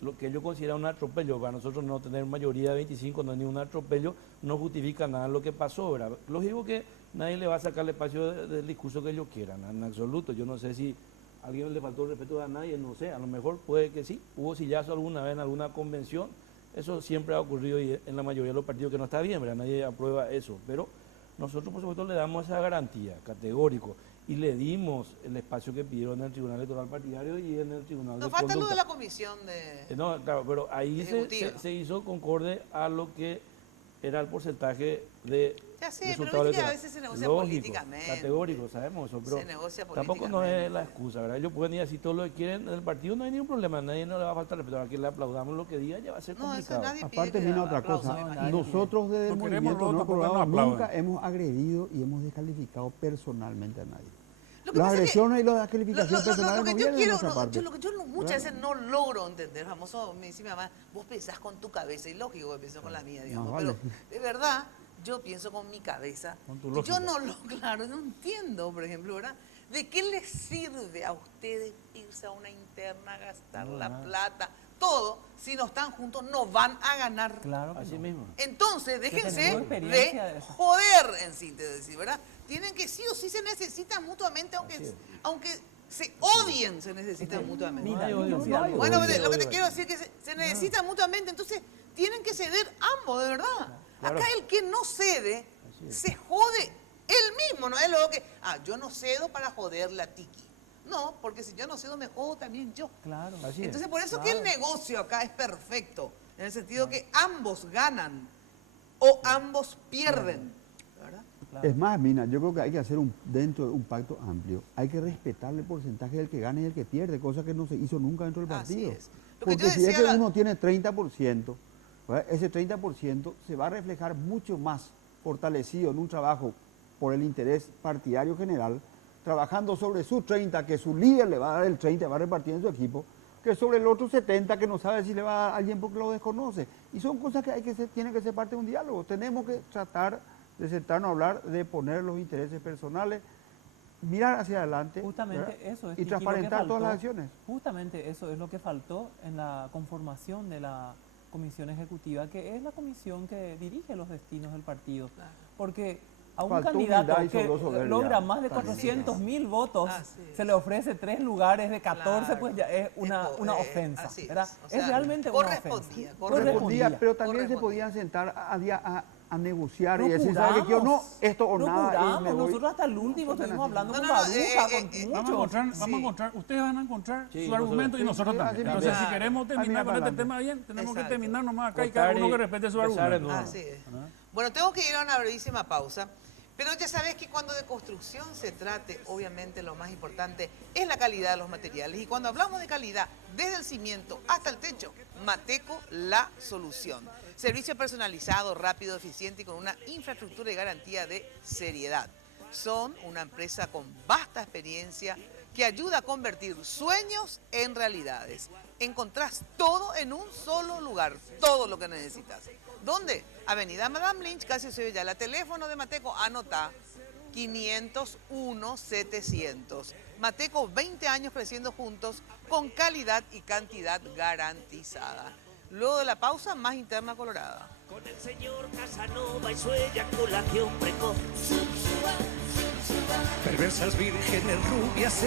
lo que ellos consideran un atropello, para nosotros no tener mayoría de 25 no es ni un atropello, no justifica nada lo que pasó, ¿verdad? Lógico que nadie le va a sacar el espacio del discurso que ellos quieran, en absoluto. Yo no sé si a alguien le faltó el respeto a nadie, no sé, a lo mejor puede que sí. Hubo sillazo alguna vez en alguna convención, eso siempre ha ocurrido y en la mayoría de los partidos que no está bien, ¿verdad? Nadie aprueba eso, pero nosotros por supuesto le damos esa garantía, categórico, y le dimos el espacio que pidieron en el Tribunal Electoral Partidario y en el Tribunal de Conducta. Nos falta lo de la comisión de... No, claro, pero ahí se hizo concorde a lo que era el porcentaje de ya sé, resultado pero a veces se negocia políticamente. Categórico, sabemos eso, pero se negocia tampoco no es la excusa, ¿verdad? Ellos pueden ir así todo lo que quieren en el partido, no hay ningún problema, a nadie no le va a faltar respeto, a quien le aplaudamos lo que diga ya va a ser complicado. Aparte, mira otra cosa, nosotros desde el movimiento No Colorado nunca hemos agredido y hemos descalificado personalmente a nadie. Las agresiones y las calificaciones personales lo que no yo vienen de quiero, nuestra parte. lo que yo muchas veces no logro entender, famoso, me dice mi mamá, vos pensás con tu cabeza, y lógico que pienso con la mía, digamos, No, vale. pero de verdad, yo pienso con mi cabeza. Con tu Y lógica. yo no entiendo, por ejemplo, ¿verdad? ¿De qué les sirve a ustedes irse a una interna, gastar No, la nada. plata, todo? Si no están juntos, no van a ganar. Claro que Así no. mismo. Entonces, déjense tenemos experiencia de de eso. joder, en síntesis, ¿verdad? Tienen que sí o sí se necesitan mutuamente, Así es. aunque se odien, se necesitan mutuamente. Mira, hay yo odio, decía no hay algo. Bueno, odio, lo que te odio. quiero decir es que se necesitan mutuamente, entonces tienen que ceder ambos, de verdad. Claro. Acá el que no cede, Así es. se jode él mismo, no es lo que, yo no cedo para joderle a Tiki. No, porque si yo no cedo, me jodo también yo. Claro. Así es. Entonces, por eso que el negocio acá es perfecto, en el sentido que ambos ganan o ambos pierden, ¿verdad? Claro. Es más, Mina, yo creo que hay que hacer dentro de un pacto amplio, hay que respetar el porcentaje del que gana y el que pierde, cosa que no se hizo nunca dentro del Así partido. es. Lo que Porque yo si es decía que uno tiene 30%, ¿verdad? Ese 30% se va a reflejar mucho más fortalecido en un trabajo por el interés partidario general, trabajando sobre su 30, que su líder le va a dar el 30, va a repartir en su equipo, que sobre el otro 70, que no sabe si le va a dar a alguien porque lo desconoce. Y son cosas que tienen que ser parte de un diálogo. Tenemos que tratar de sentarnos a hablar, de poner los intereses personales, mirar hacia adelante, Justamente ¿verdad? eso es, Y Tiki, lo que transparentar todas las faltó. acciones. Justamente eso es lo que faltó en la conformación de la comisión ejecutiva, que es la comisión que dirige los destinos del partido. Porque a un Faltó candidato humildad y que sobró soberbia. logra más de Así es. 400.000 votos, Así es. se le ofrece 3 lugares de 14, Claro. pues ya es una ofensa. así es. ¿Verdad? O sea, Es realmente una ofensa. correspondía, Correspondía, pero también se Correspondía. podían sentar a negociar y decir, ¿sabe qué quiero? No, esto o nada. Y Procuramos, me voy. nosotros hasta el último estuvimos hablando No, con no, no, Baruja, con Vamos a muchos. encontrar, Sí. ustedes van a encontrar Sí, su argumento y nosotros sí, también. así Entonces, mismo. si queremos terminar Mira con para este adelante. tema bien, tenemos que Exacto. terminar nomás acá y Cortar cada uno y que respete su empezar de argumento. nuevo. Así es. Bueno, tengo que ir a una brevísima pausa, pero ya sabes que cuando de construcción se trate, obviamente lo más importante es la calidad de los materiales. Y cuando hablamos de calidad, desde el cimiento hasta el techo, Mateco, la solución. Servicio personalizado, rápido, eficiente y con una infraestructura de garantía de seriedad. Son una empresa con vasta experiencia que ayuda a convertir sueños en realidades. Encontrás todo en un solo lugar, todo lo que necesitas. ¿Dónde? Avenida Madame Lynch, casi Sevilla. Teléfono de Mateco, anota 501-700. Mateco, 20 años creciendo juntos con calidad y cantidad garantizada. Luego de la pausa, más interna colorada. Con el señor Casanova y su eyaculación precoz. Perversas vírgenes rubias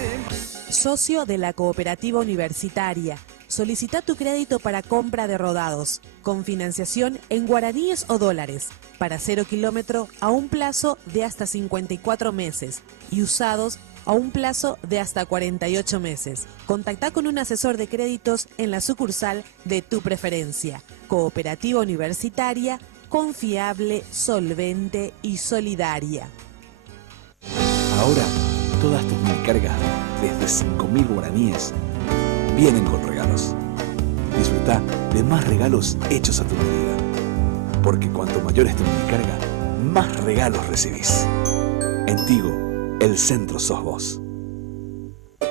Socio de la Cooperativa Universitaria. Solicita tu crédito para compra de rodados, con financiación en guaraníes o dólares, para 0 kilómetro a un plazo de hasta 54 meses y usados a un plazo de hasta 48 meses. Contacta con un asesor de créditos en la sucursal de tu preferencia. Cooperativa Universitaria, confiable, solvente y solidaria. Ahora, todas tus minicargas, desde 5.000 guaraníes, vienen con regalos. Disfruta de más regalos hechos a tu medida. Porque cuanto mayor es tu minicarga, más regalos recibís. En Tigo, el centro sos vos.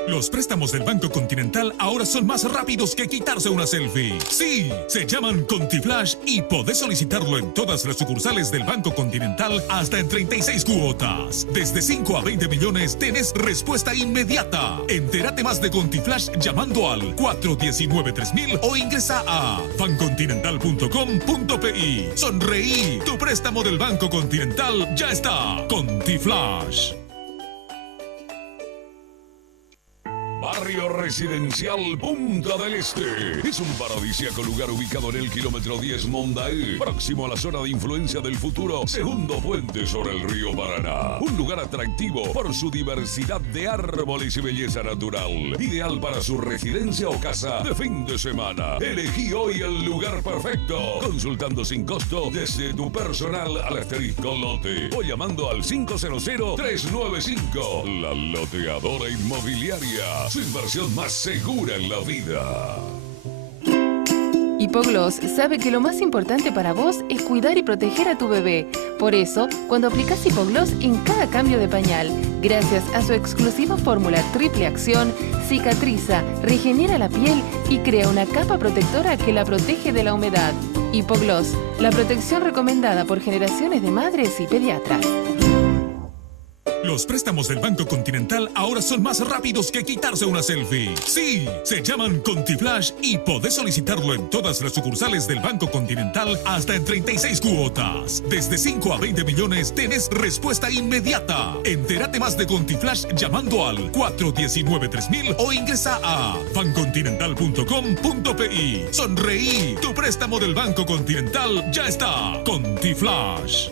Los préstamos del Banco Continental ahora son más rápidos que quitarse una selfie. Sí, se llaman ContiFlash y podés solicitarlo en todas las sucursales del Banco Continental hasta en 36 cuotas. Desde 5 a 20 millones tenés respuesta inmediata. Entérate más de ContiFlash llamando al 419-3000 o ingresa a bancontinental.com.pi. Sonreí, tu préstamo del Banco Continental ya está. ContiFlash. Barrio Residencial Punta del Este. Es un paradisíaco lugar ubicado en el kilómetro 10 Mondaé, próximo a la zona de influencia del futuro segundo puente sobre el río Paraná. Un lugar atractivo por su diversidad de árboles y belleza natural. Ideal para su residencia o casa de fin de semana. Elegí hoy el lugar perfecto. Consultando sin costo desde tu personal al asterisco lote o llamando al 500-395. La Loteadora Inmobiliaria. Su inversión más segura en la vida. Hipogloss sabe que lo más importante para vos es cuidar y proteger a tu bebé. Por eso, cuando aplicás Hipogloss en cada cambio de pañal, gracias a su exclusiva fórmula triple acción, cicatriza, regenera la piel y crea una capa protectora que la protege de la humedad. Hipogloss, la protección recomendada por generaciones de madres y pediatras. Los préstamos del Banco Continental ahora son más rápidos que quitarse una selfie. Sí, se llaman ContiFlash y podés solicitarlo en todas las sucursales del Banco Continental hasta en 36 cuotas. Desde 5 a 20 millones tenés respuesta inmediata. Entérate más de ContiFlash llamando al 419-3000 o ingresa a bancontinental.com.pi. Sonreí, tu préstamo del Banco Continental ya está. ContiFlash.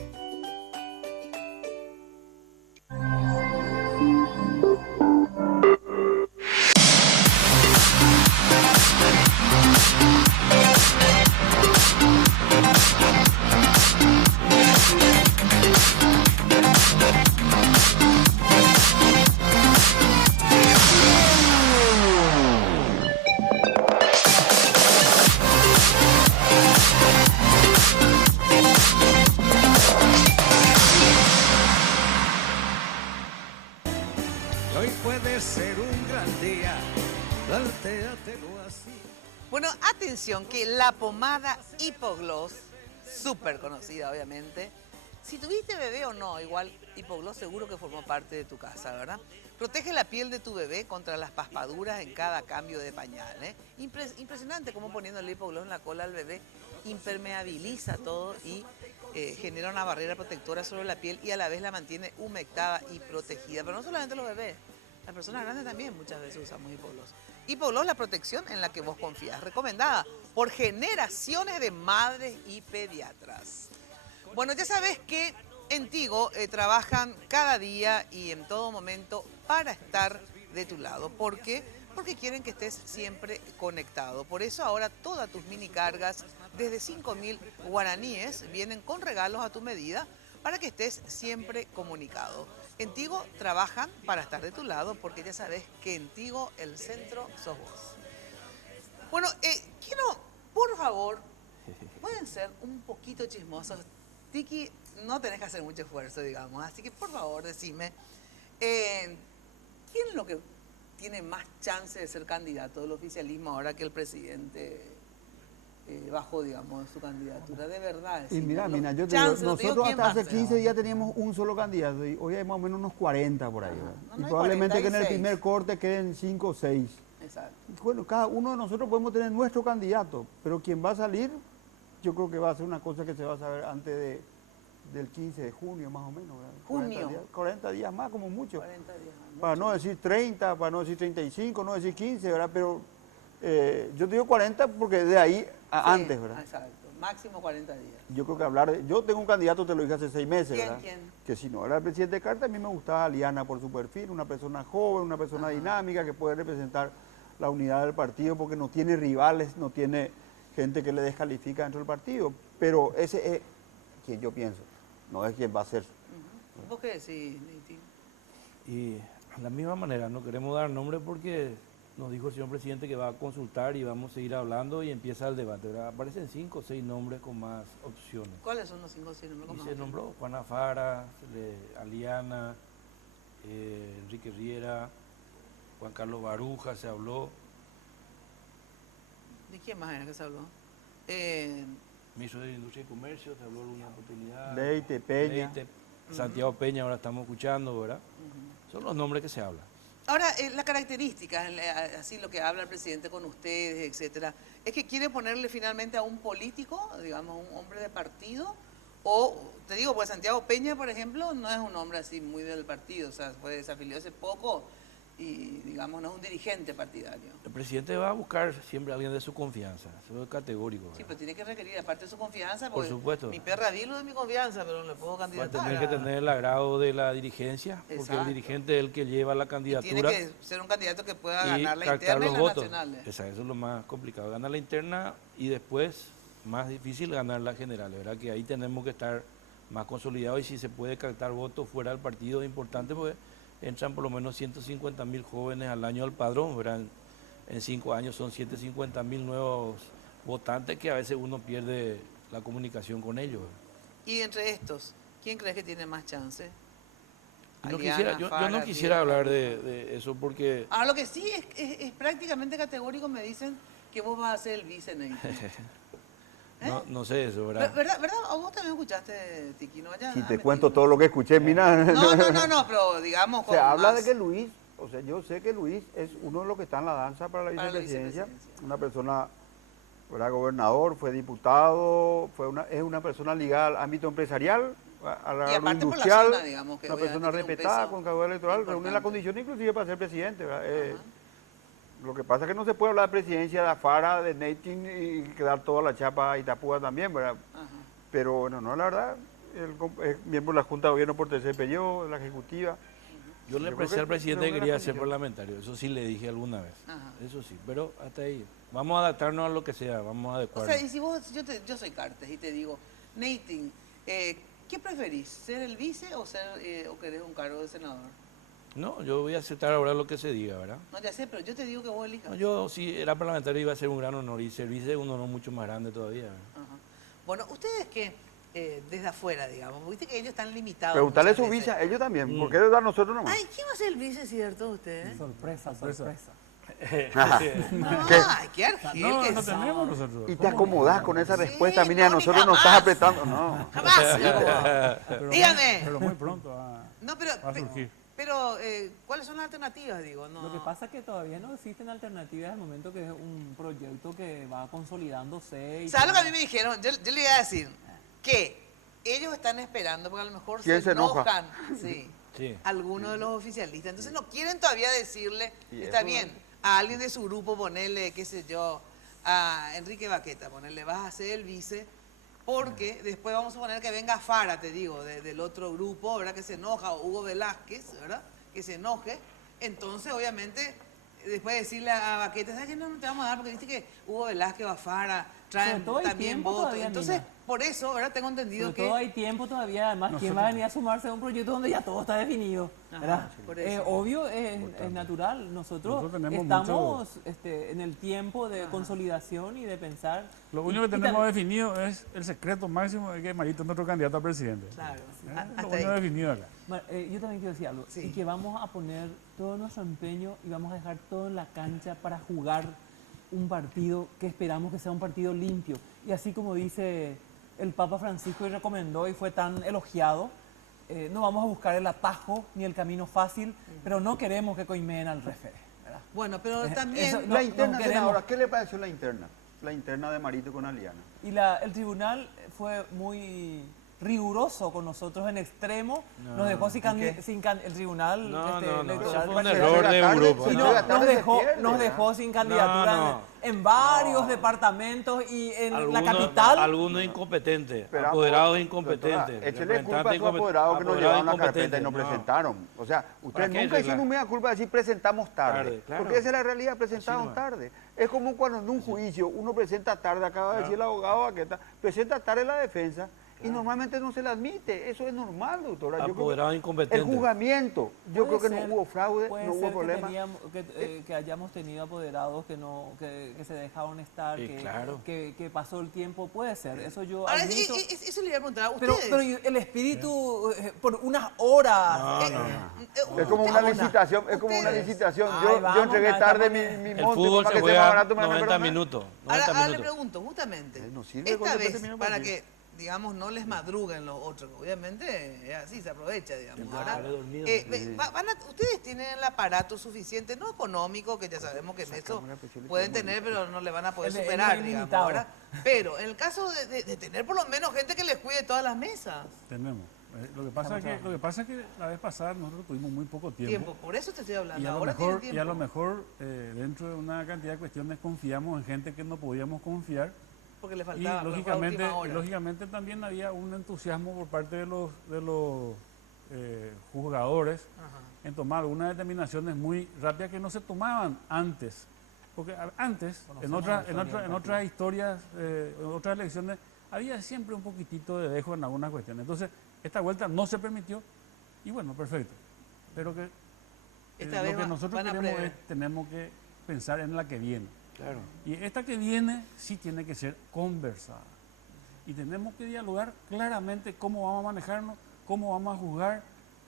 Hoy puede ser un gran día, plantéatelo así. Bueno, atención que la pomada Hipogloss, súper conocida obviamente, si tuviste bebé o no, igual Hipogloss seguro que formó parte de tu casa, ¿verdad? Protege la piel de tu bebé contra las paspaduras en cada cambio de pañal, ¿eh? Impresionante cómo poniéndole Hipogloss en la cola al bebé impermeabiliza todo y genera una barrera protectora sobre la piel y a la vez la mantiene humectada y protegida. Pero no solamente los bebés, las personas grandes también muchas veces usamos Hipogloss. Hipogloss, la protección en la que vos confías, recomendada por generaciones de madres y pediatras. Bueno, ya sabes que en Tigo trabajan cada día y en todo momento para estar de tu lado. ¿Por qué? Porque quieren que estés siempre conectado. Por eso ahora todas tus mini cargas desde 5.000 guaraníes vienen con regalos a tu medida para que estés siempre comunicado. En Tigo trabajan para estar de tu lado porque ya sabes que en Tigo el centro sos vos. Bueno, quiero, por favor, pueden ser un poquito chismosos. Tiki, no tenés que hacer mucho esfuerzo, digamos. Así que, por favor, decime, ¿quién es lo que tiene más chance de ser candidato del oficialismo ahora que el presidente bajó, digamos, su candidatura? De verdad. Y mira, yo te digo, nosotros hasta hace 15 días teníamos un solo candidato y hoy hay más o menos unos 40 por ahí. Y probablemente 46. Que en el primer corte queden 5 o 6. Exacto. Bueno, cada uno de nosotros podemos tener nuestro candidato, pero quien va a salir, yo creo que va a ser una cosa que se va a saber antes del 15 de junio, más o menos. ¿Verdad? Junio. 40 días más, como mucho. 40 días más. Para no decir 30, para no decir 35, no decir 15, ¿verdad? Pero yo digo 40 porque de ahí a antes, ¿verdad? Exacto, máximo 40 días. Yo creo que hablar de... Yo tengo un candidato, te lo dije hace 6 meses, ¿verdad? ¿Quién? Que si no era el presidente Carter, a mí me gustaba Liana por su perfil, una persona joven, una persona dinámica que puede representar la unidad del partido porque no tiene rivales, no tiene gente que le descalifica dentro del partido. Pero ese es quien yo pienso, no es quien va a ser. ¿Vos qué decís, Niti? Y de la misma manera, no queremos dar nombre porque nos dijo el señor presidente que va a consultar y vamos a seguir hablando y empieza el debate, ¿verdad? Aparecen 5 o 6 nombres con más opciones. ¿Cuáles son los 5 o 6 nombres? Y se nombró Juana Fara, Aliana, Enrique Riera, Juan Carlos Baruja, se habló. ¿De quién más era que se habló? Ministro de Industria y Comercio, se habló de alguna oportunidad. Leite, Peña. Santiago Peña, ahora estamos escuchando, ¿verdad? Son los nombres que se hablan. Ahora, la característica, así lo que habla el presidente con ustedes, etcétera, es que quiere ponerle finalmente a un político, digamos, un hombre de partido, o, te digo, pues Santiago Peña, por ejemplo, no es un hombre así muy del partido, o sea, fue desafiliado hace poco y, digamos, no es un dirigente partidario. El presidente va a buscar siempre a alguien de su confianza, eso es categórico, ¿verdad? Sí, pero tiene que requerir, aparte de su confianza, por porque supuesto. Mi perra Dilo de mi confianza, pero no le puedo candidatar. Va a tener que tener el agrado de la dirigencia, porque el dirigente es el que lleva la candidatura. Y tiene que ser un candidato que pueda ganar la interna y la nacional. Eso es lo más complicado, ganar la interna y después, más difícil, ganar la general, ¿verdad? Que ahí tenemos que estar más consolidados y si se puede captar votos fuera del partido es importante porque entran por lo menos 150.000 jóvenes al año al padrón, ¿verdad? En 5 años son 150.000 nuevos votantes que a veces uno pierde la comunicación con ellos. Y entre estos, ¿quién crees que tiene más chance? Yo Aliana, no Fara, quisiera Diego. hablar de eso porque... Ahora, lo que sí es prácticamente categórico, me dicen que vos vas a ser el vice, Ney. No sé eso, ¿verdad? ¿Verdad? ¿A vos también escuchaste, Tiki? ¿No? Allá, Si te cuento todo lo que escuché, mira. No, pero digamos... Se habla de que Luis, o sea, yo sé que Luis es uno de los que está en la danza para la vicepresidencia, una persona, ¿verdad? Gobernador, fue diputado, es una persona ligada al ámbito empresarial, a la industrial, zona, digamos, que una persona respetada con caudal electoral, reúne la condición inclusive para ser presidente, ¿verdad? Lo que pasa es que no se puede hablar de presidencia de Afara, de Neytin y quedar toda la chapa a Itapúa también, ¿verdad? Pero bueno, no, la verdad, él es miembro de la Junta de Gobierno por tercer periodo, de la Ejecutiva. Yo le expresé al presidente que quería ser parlamentario, eso sí le dije alguna vez, eso sí, pero hasta ahí. Vamos a adaptarnos a lo que sea, vamos a adecuarnos. O sea, y si yo soy Cartes y te digo, Neytin, ¿qué preferís? ¿Ser el vice o querés un cargo de senador? No, yo voy a aceptar ahora lo que se diga, ¿verdad? No, ya sé, pero yo te digo que vos elijas. No, yo si era parlamentario iba a ser un gran honor y ser vice es un honor mucho más grande todavía. Bueno, ustedes que desde afuera, digamos, viste que ellos están limitados. Preguntarle a su vice, a ellos también, ¿por qué a nosotros nomás? Ay, ¿quién va a ser el vice, cierto, usted? Sorpresa. Ay, qué argel que no tenemos nosotros. Y te acomodás con esa respuesta, mira, a nosotros nos estás apretando, no. Dígame. Pero muy pronto va a surgir. Pero, ¿cuáles son las alternativas, digo? No. Lo que pasa es que todavía no existen alternativas al momento que es un proyecto que va consolidándose. ¿Sabes lo que a mí me dijeron? Yo le iba a decir que ellos están esperando, porque a lo mejor se enojan, algunos de los oficialistas. Entonces no quieren todavía decirle, está bien, a alguien de su grupo ponerle, qué sé yo, a Enrique Baqueta, ponerle, vas a ser el vice, porque después vamos a poner que venga Fara, te digo, del otro grupo, ¿verdad? Que se enoja, o Hugo Velázquez, ¿verdad? Que se enoje. Entonces, obviamente, después decirle a Baqueta, ¿sabes qué? No te vamos a dar, porque viste que Hugo Velázquez, va Fara, traen también votos. Entonces, por eso, ¿verdad? Tengo entendido que... Todo hay tiempo todavía, además, ¿quién va a venir a sumarse a un proyecto donde ya todo está definido? ¿Verdad? Obvio, es natural. Nosotros estamos en el tiempo de consolidación y de pensar. Lo único que tenemos definido es el secreto máximo de que Marito es nuestro candidato a presidente. Claro. Lo único definido acá. Yo también quiero decir algo. Y que vamos a poner todo nuestro empeño y vamos a dejar todo en la cancha para jugar un partido que esperamos que sea un partido limpio. Y así como dice el Papa Francisco y recomendó y fue tan elogiado, no vamos a buscar el atajo ni el camino fácil, pero no queremos que coimeen al referé. Bueno, pero también... La interna, senadora, ¿qué le pareció la interna? La interna de Marito con Aliana. Y el tribunal fue muy riguroso con nosotros en extremo, nos dejó el tribunal electoral, fue un error de un grupo. Nos dejó sin candidatura en varios departamentos y en la capital. Algunos incompetentes, apoderados incompetentes. Échale culpa a su apoderado que nos llevaron la carpeta y no presentaron. O sea, ustedes nunca hicieron un mea culpa de decir presentamos tarde. Porque esa es la realidad, presentamos tarde. Es como cuando en un juicio uno presenta tarde, acaba de decir el abogado Baqueta, presenta tarde la defensa. Y normalmente no se le admite, eso es normal, doctora. Apoderado incompetente. El juzgamiento, yo creo que no hubo fraude, no hubo problema. Que hayamos tenido apoderados que se dejaron estar, que pasó el tiempo, puede ser. Eso yo admito. Eso le iba a preguntar a ustedes. Pero el espíritu, por unas horas. Es como una licitación, Yo entregué tarde mi monte. El fútbol se juega 90 minutos. Ahora le pregunto, justamente, esta vez, para que digamos, no les madruguen los otros. Obviamente es así, se aprovecha, digamos. Ustedes tienen el aparato suficiente, no económico, que ya sabemos que en eso pueden tener, pero no le van a poder superar, digamos. ¿Verdad? Pero en el caso de tener por lo menos gente que les cuide todas las mesas. Tenemos. Lo que pasa es que la vez pasada nosotros tuvimos muy poco tiempo. Por eso te estoy hablando. Y a lo mejor dentro de una cantidad de cuestiones confiamos en gente que no podíamos confiar. Porque le faltaba, y lógicamente también había un entusiasmo por parte de los juzgadores en tomar algunas determinaciones muy rápidas que no se tomaban antes. Porque antes, en otras historias, en otras elecciones, había siempre un poquitito de dejo en algunas cuestiones. Entonces, esta vuelta no se permitió y bueno, perfecto. Pero que lo que nosotros queremos es, tenemos que pensar en la que viene. Claro. Y esta que viene sí tiene que ser conversada. Y tenemos que dialogar claramente cómo vamos a manejarnos, cómo vamos a juzgar,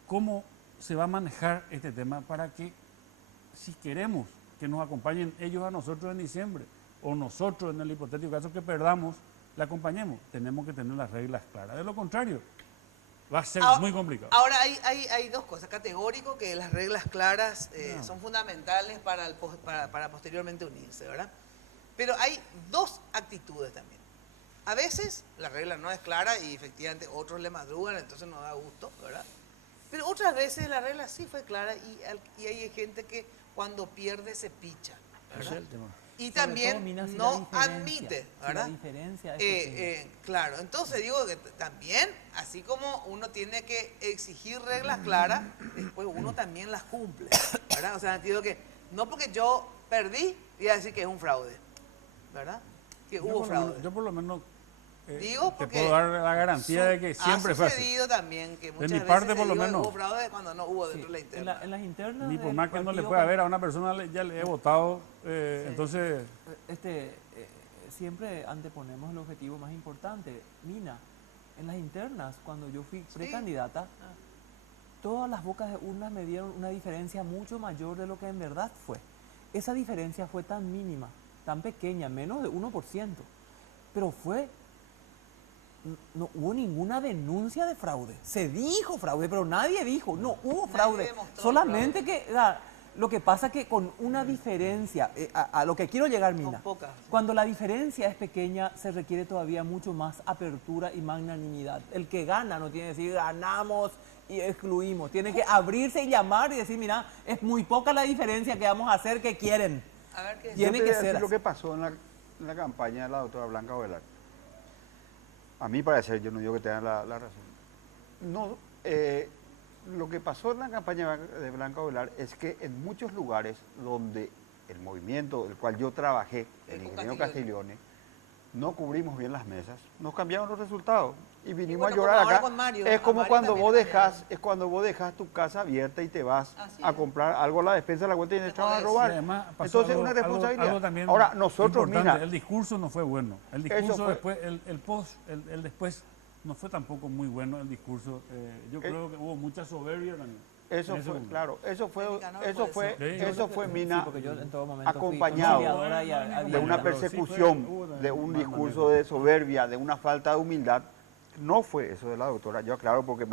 cómo se va a manejar este tema para que, si queremos que nos acompañen ellos a nosotros en diciembre, o nosotros en el hipotético caso que perdamos, le acompañemos. Tenemos que tener las reglas claras. De lo contrario, va a ser muy complicado. Ahora hay dos cosas. Categórico, que las reglas claras son fundamentales para posteriormente unirse, ¿verdad? Pero hay dos actitudes también. A veces la regla no es clara y efectivamente otros le madrugan, entonces nos da gusto, ¿verdad? Pero otras veces la regla sí fue clara y hay gente que cuando pierde se picha, ¿verdad? Ese es el tema. Y Sobre también todo, Mina, si no la admite, ¿verdad? Si la diferencia es claro, entonces digo que también, así como uno tiene que exigir reglas claras, después uno también las cumple, ¿verdad? O sea, digo que no porque yo perdí, voy a decir que es un fraude, ¿verdad? Que hubo fraude. Yo por lo menos Digo te porque puedo dar la garantía de que siempre fue así. Ha sucedido también que muchas de mi veces parte, por lo menos, hubo fraude cuando no hubo dentro de la interna. En las internas. Ni por más que no le pueda ver a una persona, ya le he votado, entonces... Siempre anteponemos el objetivo más importante. Mina, en las internas, cuando yo fui precandidata, todas las bocas de urnas me dieron una diferencia mucho mayor de lo que en verdad fue. Esa diferencia fue tan mínima, tan pequeña, menos de 1%, pero no hubo ninguna denuncia de fraude. Se dijo fraude, pero nadie dijo, no hubo fraude. Solamente que lo que pasa que con una diferencia, a lo que quiero llegar, Mina, cuando la diferencia es pequeña, se requiere todavía mucho más apertura y magnanimidad. El que gana no tiene que decir ganamos y excluimos, tiene que abrirse y llamar y decir, mira, es muy poca la diferencia que vamos a hacer, ¿qué quieren? A ver, ¿qué? Tiene que ser lo que pasó en la campaña de la doctora Blanca Ovelar. A mí parecer, yo no digo que tengan la razón. No, lo que pasó en la campaña de Blanca Ovelar es que en muchos lugares donde el movimiento del cual yo trabajé, el ingeniero Castiglione, no cubrimos bien las mesas, nos cambiaron los resultados y vinimos a llorar acá. Es como cuando vos dejas tu casa abierta y te vas a comprar algo a la despensa de la vuelta y te estaban a robar. Además, entonces es una responsabilidad. Algo también ahora nosotros, mira, el discurso no fue bueno. El discurso después, el después no fue tampoco muy bueno el discurso. Yo creo que hubo mucha soberbia también. Eso fue, claro, eso fue Mina sí, acompañado de una persecución, de un discurso de soberbia, de una falta de humildad. No fue eso de la doctora, yo aclaro porque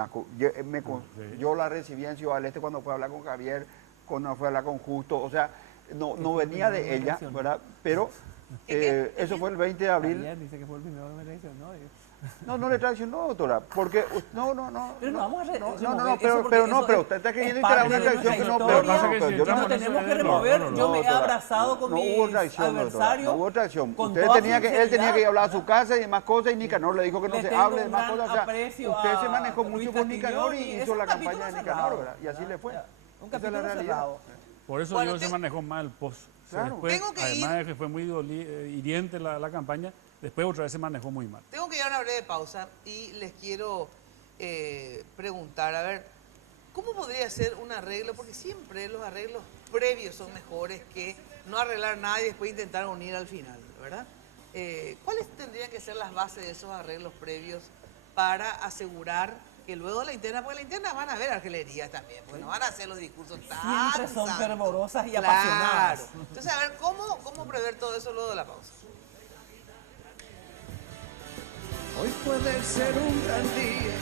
yo la recibí en Ciudad del Este cuando fue a hablar con Javier, cuando fue a hablar con Justo, o sea, no venía de ella, ¿verdad? Pero eso fue el 20 de abril. Javier dice que fue el primero que me traicionó. No le traicionó, doctora, porque no. Pero no vamos a pero usted está creyendo que era una traición que no, pero tenemos que remover. Yo me he abrazado con mi adversario. No hubo traición. Él tenía que ir a hablar a su casa y demás cosas y Nicanor le dijo que no se hable de más cosas. O sea, usted se manejó mucho con Nicanor y hizo la campaña de Nicanor, ¿verdad? Y así le fue. Un capítulo cerrado. Por eso yo se manejó mal el post. Después, además de que fue muy hiriente la campaña, después otra vez se manejó muy mal. Tengo que ir a una breve pausa y les quiero preguntar, a ver, ¿cómo podría ser un arreglo? Porque siempre los arreglos previos son mejores que no arreglar nada y después intentar unir al final, ¿verdad? ¿Cuáles tendrían que ser las bases de esos arreglos previos para asegurar que luego de la interna, porque la interna van a haber argelerías también, porque no van a hacer los discursos tan siempre son fervorosas y apasionadas. apasionadas. Entonces, a ver, ¿cómo prever todo eso luego de la pausa? Hoy puede ser un gran día,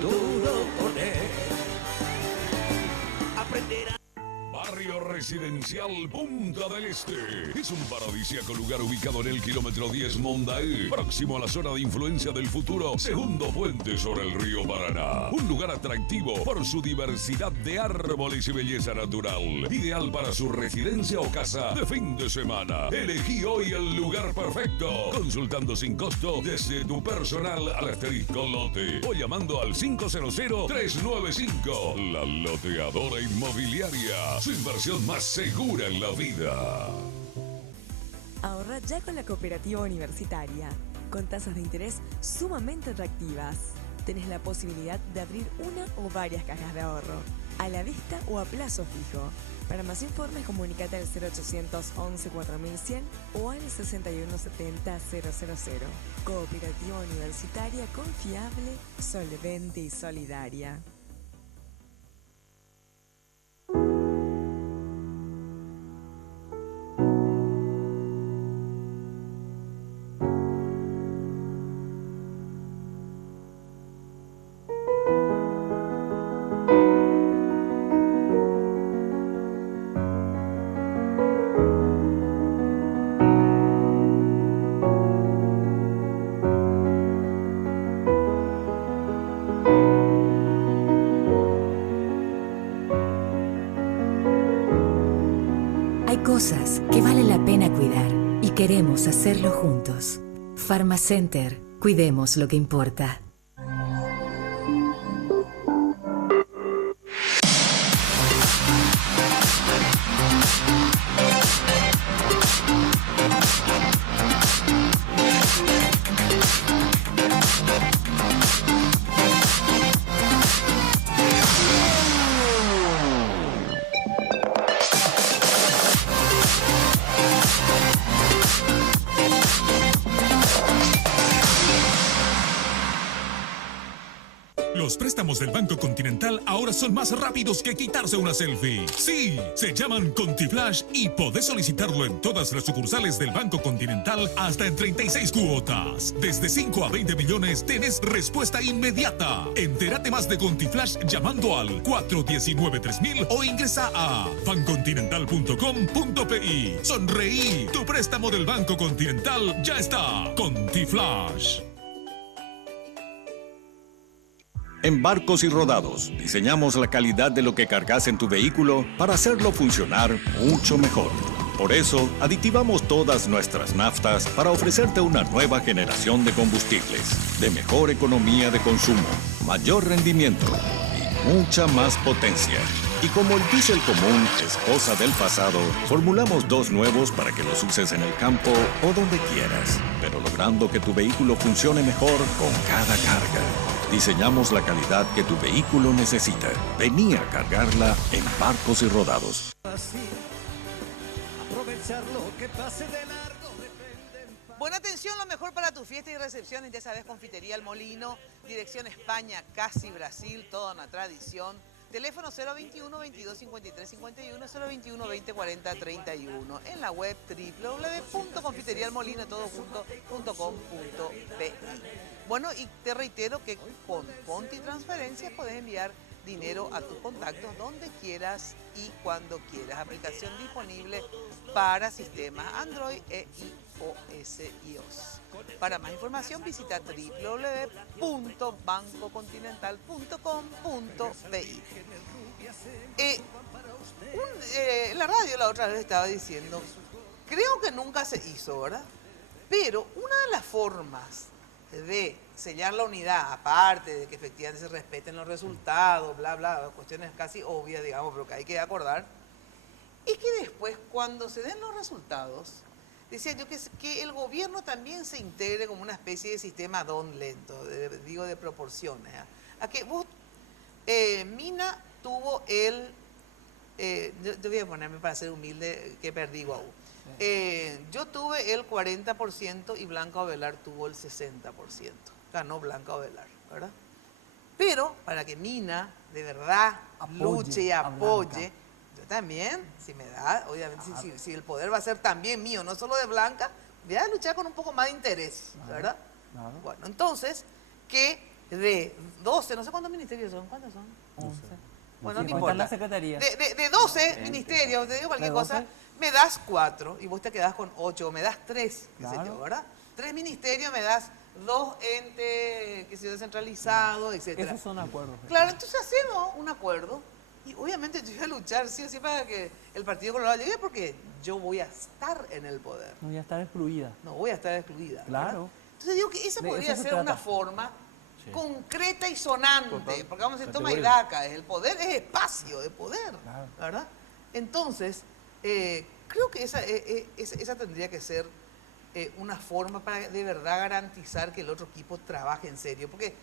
duro con él. Aprenderá. Barrio Residencial Punta del Este. Es un paradisíaco lugar ubicado en el kilómetro 10 Mondaé, próximo a la zona de influencia del futuro, segundo puente sobre el río Paraná. Un lugar atractivo por su diversidad de árboles y belleza natural. Ideal para su residencia o casa de fin de semana. Elegí hoy el lugar perfecto, consultando sin costo desde tu personal al asterisco lote o llamando al 500-395. La Loteadora Inmobiliaria. Su inversión más segura en la vida. Ahorra ya con la Cooperativa Universitaria, con tasas de interés sumamente atractivas. tenés la posibilidad de abrir una o varias cajas de ahorro, a la vista o a plazo fijo. Para más informes, comunícate al 0800 11 4100 o al 6170 000. Cooperativa Universitaria confiable, solvente y solidaria. Cosas que vale la pena cuidar y queremos hacerlo juntos. Pharmacenter, cuidemos lo que importa. Los préstamos del Banco Continental ahora son más rápidos que quitarse una selfie. Sí, se llaman ContiFlash y podés solicitarlo en todas las sucursales del Banco Continental hasta en 36 cuotas. Desde 5 a 20 millones tenés respuesta inmediata. Entérate más de ContiFlash llamando al 419-3000 o ingresa a bancontinental.com.pi. Sonreí, tu préstamo del Banco Continental ya está. ContiFlash. En Barcos y Rodados, diseñamos la calidad de lo que cargas en tu vehículo para hacerlo funcionar mucho mejor. Por eso, aditivamos todas nuestras naftas para ofrecerte una nueva generación de combustibles, de mejor economía de consumo, mayor rendimiento y mucha más potencia. Y como el diésel común es cosa del pasado, formulamos dos nuevos para que los uses en el campo o donde quieras, pero logrando que tu vehículo funcione mejor con cada carga. Diseñamos la calidad que tu vehículo necesita. Vení a cargarla en Barcos y Rodados. Aprovechar lo que pase de largo depende. Buena atención, lo mejor para tu fiesta y recepciones. Ya sabes, Confitería El Molino, dirección España, casi Brasil, toda una tradición. Teléfono 021 22 53 51, 021 20 40 31. En la web www.confiterialmolino.com.pi. Bueno, y te reitero que con Conti Transferencias puedes enviar dinero a tus contactos donde quieras y cuando quieras. Aplicación disponible para sistemas Android e iOS. Para más información visita www.bancocontinental.com.pi. En la radio la otra vez estaba diciendo, creo que nunca se hizo, ¿verdad? Pero una de las formas de sellar la unidad, aparte de que efectivamente se respeten los resultados, bla, bla, cuestiones casi obvias, digamos, pero que hay que acordar, es que después, cuando se den los resultados, decía yo que el gobierno también se integre como una especie de sistema don lento, de proporciones. A que vos, Mina tuvo yo voy a ponerme para ser humilde, que perdí, guau. Yo tuve el 40% y Blanca Ovelar tuvo el 60%. Ganó Blanca Ovelar, ¿verdad? Pero para que Mina de verdad luche y apoye, yo también, si me da, obviamente, si el poder va a ser también mío, no solo de Blanca, voy a luchar con un poco más de interés, ¿verdad? Claro. Bueno, entonces, que de 12, no sé cuántos ministerios son, ¿cuántos son? 11. Bueno, no importa. La secretaría. De 12 ministerios, te digo cualquier cosa, me das 4 y vos te quedás con 8, o me das 3, qué sé yo, ¿verdad? 3 ministerios, me das 2 entes, que se descentralizados, etc. Esos son acuerdos. Claro, entonces hacemos un acuerdo y obviamente yo voy a luchar sí o sí para que el Partido Colorado llegue porque yo voy a estar en el poder. No voy a estar excluida. No voy a estar excluida. Claro. ¿Verdad? Entonces digo que esa podría ser una forma concreta y sonante, porque vamos a decir, toma y daca, el poder es espacio de poder, ¿verdad? Entonces, creo que esa tendría que ser una forma para de verdad garantizar que el otro equipo trabaje en serio. Porque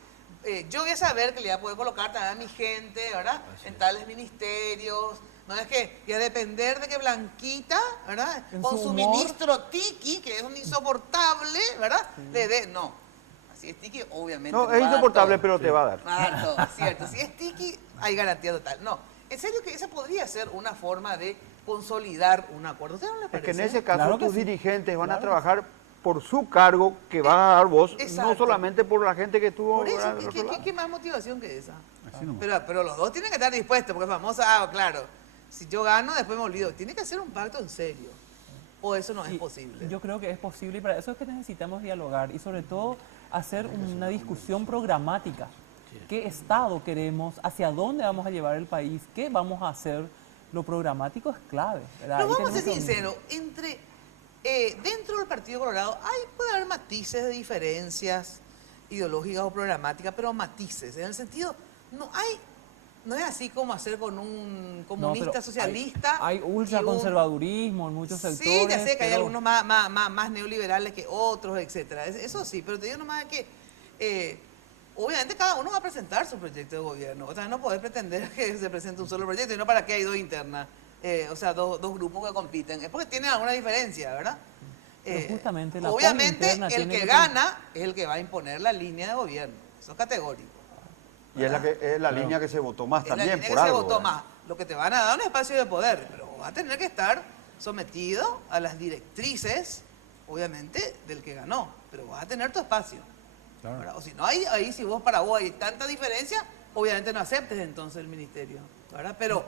yo voy a saber que le voy a poder colocar también a mi gente, ¿verdad? En tales ministerios. No es que, y a depender de que Blanquita, ¿verdad? Con su ministro Tiki, que es un insoportable, ¿verdad? Le dé, no. Si es Tiki, obviamente. No, es insoportable, pero te va a dar. Claro, cierto. Si es Tiki, hay garantía total. No, en serio que esa podría ser una forma de consolidar un acuerdo. ¿Usted no le Es parece? que en ese caso Claro que tus sí. dirigentes van a Claro. trabajar por su cargo que vas a dar vos, Exacto. no solamente por la gente que estuvo Por eso, ¿verdad? del otro lado. ¿qué más motivación que esa? Así nomás. Pero los dos tienen que estar dispuestos, porque famosa, claro, si yo gano, después me olvido. Tiene que hacer un pacto en serio. O eso no es posible. Yo creo que es posible y para eso es que necesitamos dialogar y sobre todo hacer una discusión programática. ¿Qué Estado queremos? ¿Hacia dónde vamos a llevar el país? ¿Qué vamos a hacer? Lo programático es clave, ¿verdad? Pero Ahí vamos a ser tenemos que- sinceros, dentro del Partido Colorado puede haber matices de diferencias ideológicas o programáticas, pero matices, en el sentido, no es así como hacer con un comunista No, pero socialista. Hay ultraconservadurismo en muchos sectores. Sí, ya sé que hay pero- algunos más neoliberales que otros, etcétera. Eso sí, pero te digo nomás que obviamente cada uno va a presentar su proyecto de gobierno. O sea, no podés pretender que se presente un solo proyecto y no para qué hay dos internas. O sea, dos grupos que compiten. Es porque tienen alguna diferencia, ¿verdad? Pero justamente la Obviamente interna el tiene que gana es el que va a imponer la línea de gobierno. Eso es categórico. Y es la línea que se votó más Es la también, línea por que se algo. votó ¿verdad? más. Lo que te van a dar un espacio de poder, pero va a tener que estar sometido a las directrices, obviamente, del que ganó. Pero vas a tener tu espacio. ¿verdad? O si no, ahí si vos hay tanta diferencia, obviamente no aceptes entonces el ministerio. ¿verdad? Pero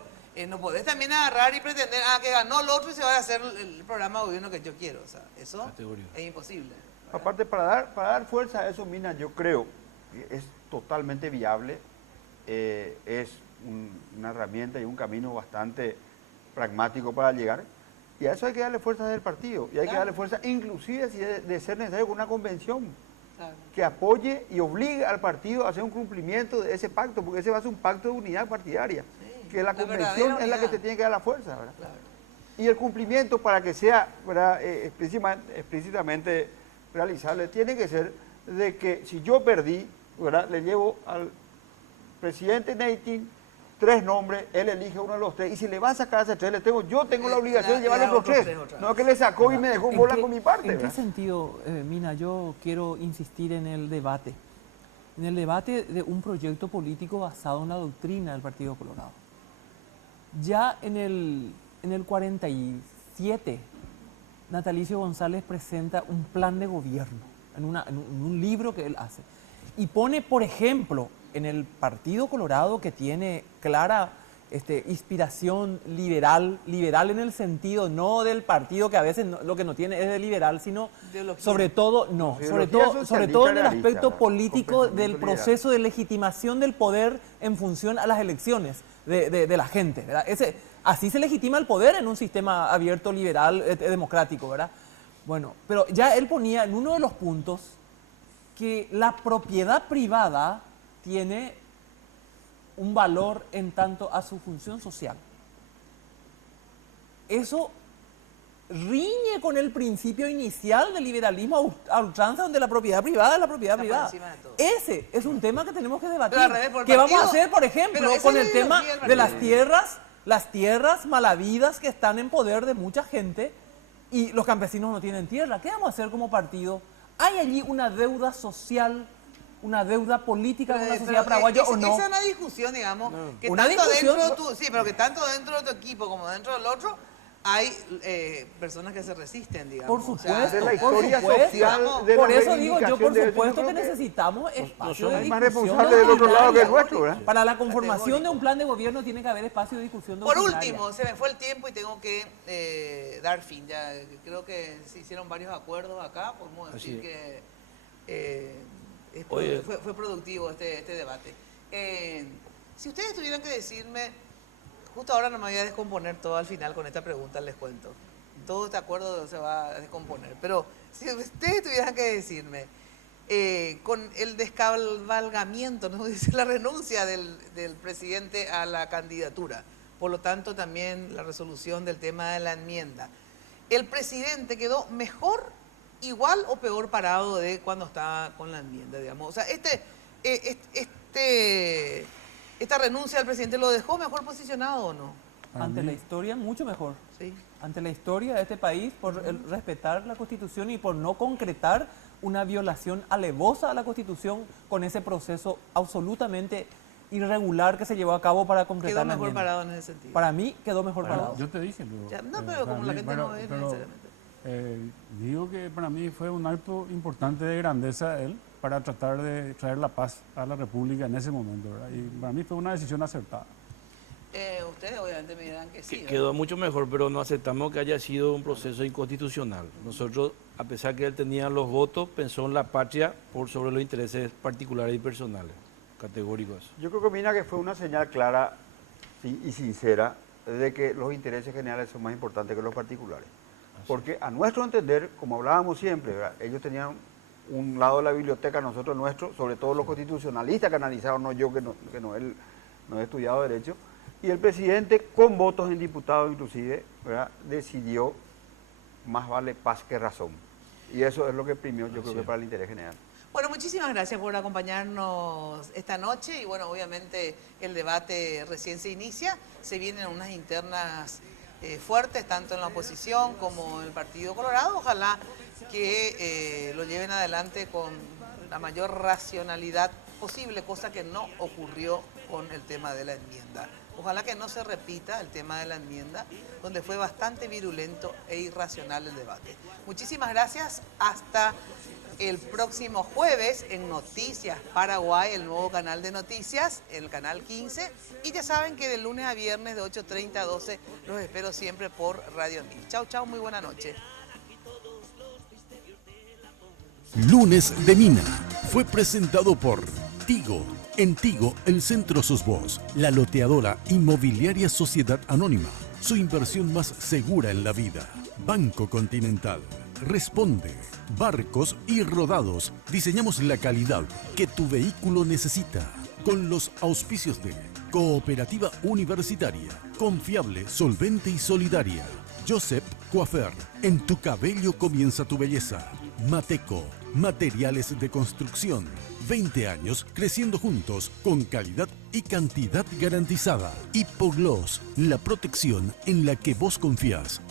no podés también agarrar y pretender que ganó el otro y se va a hacer el programa de gobierno que yo quiero. O sea, eso es imposible. Aparte, para dar fuerza a eso, Mina, yo creo que es totalmente viable, es una herramienta y un camino bastante pragmático para llegar, y a eso hay que darle fuerza desde el partido, y hay que darle fuerza, inclusive si de ser necesario, con una convención que apoye y obligue al partido a hacer un cumplimiento de ese pacto, porque ese va a ser un pacto de unidad partidaria, que la convención es la que te tiene que dar la fuerza, ¿verdad? Y el cumplimiento, para que sea, ¿verdad? Explícitamente realizable, tiene que ser de que si yo perdí, ¿verdad? Le llevo al presidente Neytin 3 nombres, él elige uno de los 3, y si le va a sacar a ese 3, yo tengo la obligación de llevar los 3, no que le sacó y me dejó bola con mi parte. ¿En qué ¿verdad? sentido, Mina, yo quiero insistir en el debate? En el debate de un proyecto político basado en la doctrina del Partido Colorado. Ya en el 47, Natalicio González presenta un plan de gobierno en un libro que él hace. Y pone, por ejemplo, en el Partido Colorado, que tiene clara inspiración liberal en el sentido no del partido que a veces lo que no tiene es de liberal, sino sobre todo en el aspecto político del proceso de legitimación del poder en función a las elecciones de la gente, ¿verdad? Así se legitima el poder en un sistema abierto, liberal, democrático, ¿verdad? Bueno, pero ya él ponía en uno de los puntos que la propiedad privada tiene un valor en tanto a su función social. Eso riñe con el principio inicial del liberalismo a ultranza, donde la propiedad privada es la propiedad privada. Ese es un tema que tenemos que debatir. Pero al revés, por el ¿Qué vamos a partido? hacer, por ejemplo, Pero esa con es el la tema ideología del de partido. las tierras malavidas que están en poder de mucha gente y los campesinos no tienen tierra? ¿Qué vamos a hacer como partido? ¿Hay allí una deuda social, una deuda política con la sociedad paraguaya o no? Esa es una discusión, digamos, que Una tanto discusión- dentro de sí, pero que tanto dentro de tu equipo como dentro del otro hay personas que se resisten, digamos. Por O sea, supuesto, de la por historia supuesto. social de Por la eso digo yo, por reivindicación de eso, supuesto yo que creo que necesitamos espacio de hay más discusión responsables del otro lado que el doctrinaria. nuestro, ¿verdad? Para la conformación de un plan de gobierno tiene que haber espacio de discusión Por doctrinaria. último, se me fue el tiempo y tengo que dar fin. Ya creo que se hicieron varios acuerdos acá, podemos decir que Oye. fue productivo este debate. Si ustedes tuvieran que decirme, justo ahora no me voy a descomponer todo al final con esta pregunta, les cuento. Todo este acuerdo se va a descomponer. Pero si ustedes tuvieran que decirme, con el descabalgamiento, ¿no? Dice la renuncia del presidente a la candidatura, por lo tanto también la resolución del tema de la enmienda, ¿el presidente quedó mejor igual o peor parado de cuando estaba con la enmienda, digamos. O sea, esta renuncia al presidente lo dejó mejor posicionado o no. Ante la historia, mucho mejor. Sí. Ante la historia de este país, por respetar la Constitución y por no concretar una violación alevosa a la Constitución con ese proceso absolutamente irregular que se llevó a cabo para concretar Quedó la mejor enmienda. parado en ese sentido. Para mí quedó mejor parado. Yo te dije luego. No, pero como la gente no ve necesariamente. Digo que para mí fue un acto importante de grandeza él para tratar de traer la paz a la República en ese momento, ¿verdad? Y para mí fue una decisión acertada. Ustedes obviamente me dirán que sí. Quedó mucho mejor, pero no aceptamos que haya sido un proceso inconstitucional. Nosotros, a pesar que él tenía los votos, pensó en la patria por sobre los intereses particulares y personales, categóricos. Yo creo que Mina que fue una señal clara y sincera de que los intereses generales son más importantes que los particulares. Porque a nuestro entender, como hablábamos siempre, ¿verdad? Ellos tenían un lado de la biblioteca, nosotros nuestro, sobre todo los constitucionalistas que analizaron, no yo él no he estudiado Derecho, y el presidente, con votos en diputados inclusive, ¿verdad? Decidió más vale paz que razón. Y eso es lo que primió, yo creo que para el interés general. Bueno, muchísimas gracias por acompañarnos esta noche y bueno, obviamente el debate recién se inicia, se vienen unas internas fuertes tanto en la oposición como en el Partido Colorado, ojalá que lo lleven adelante con la mayor racionalidad posible, cosa que no ocurrió con el tema de la enmienda. Ojalá que no se repita el tema de la enmienda, donde fue bastante virulento e irracional el debate. Muchísimas gracias, hasta el próximo jueves en Noticias Paraguay, el nuevo canal de noticias, el canal 15. Y ya saben que de lunes a viernes de 8:30 a 12 los espero siempre por Radio 1000. Chau, chau, muy buena noche. Lunes de Mina fue presentado por Tigo. En Tigo, el Centro Sos Vos, la loteadora inmobiliaria Sociedad Anónima, su inversión más segura en la vida. Banco Continental. Responde. Barcos y Rodados. Diseñamos la calidad que tu vehículo necesita. Con los auspicios de Cooperativa Universitaria. Confiable, solvente y solidaria. Joseph Coafer. En tu cabello comienza tu belleza. Mateco. Materiales de construcción. 20 años creciendo juntos con calidad y cantidad garantizada. Hipogloss, la protección en la que vos confías.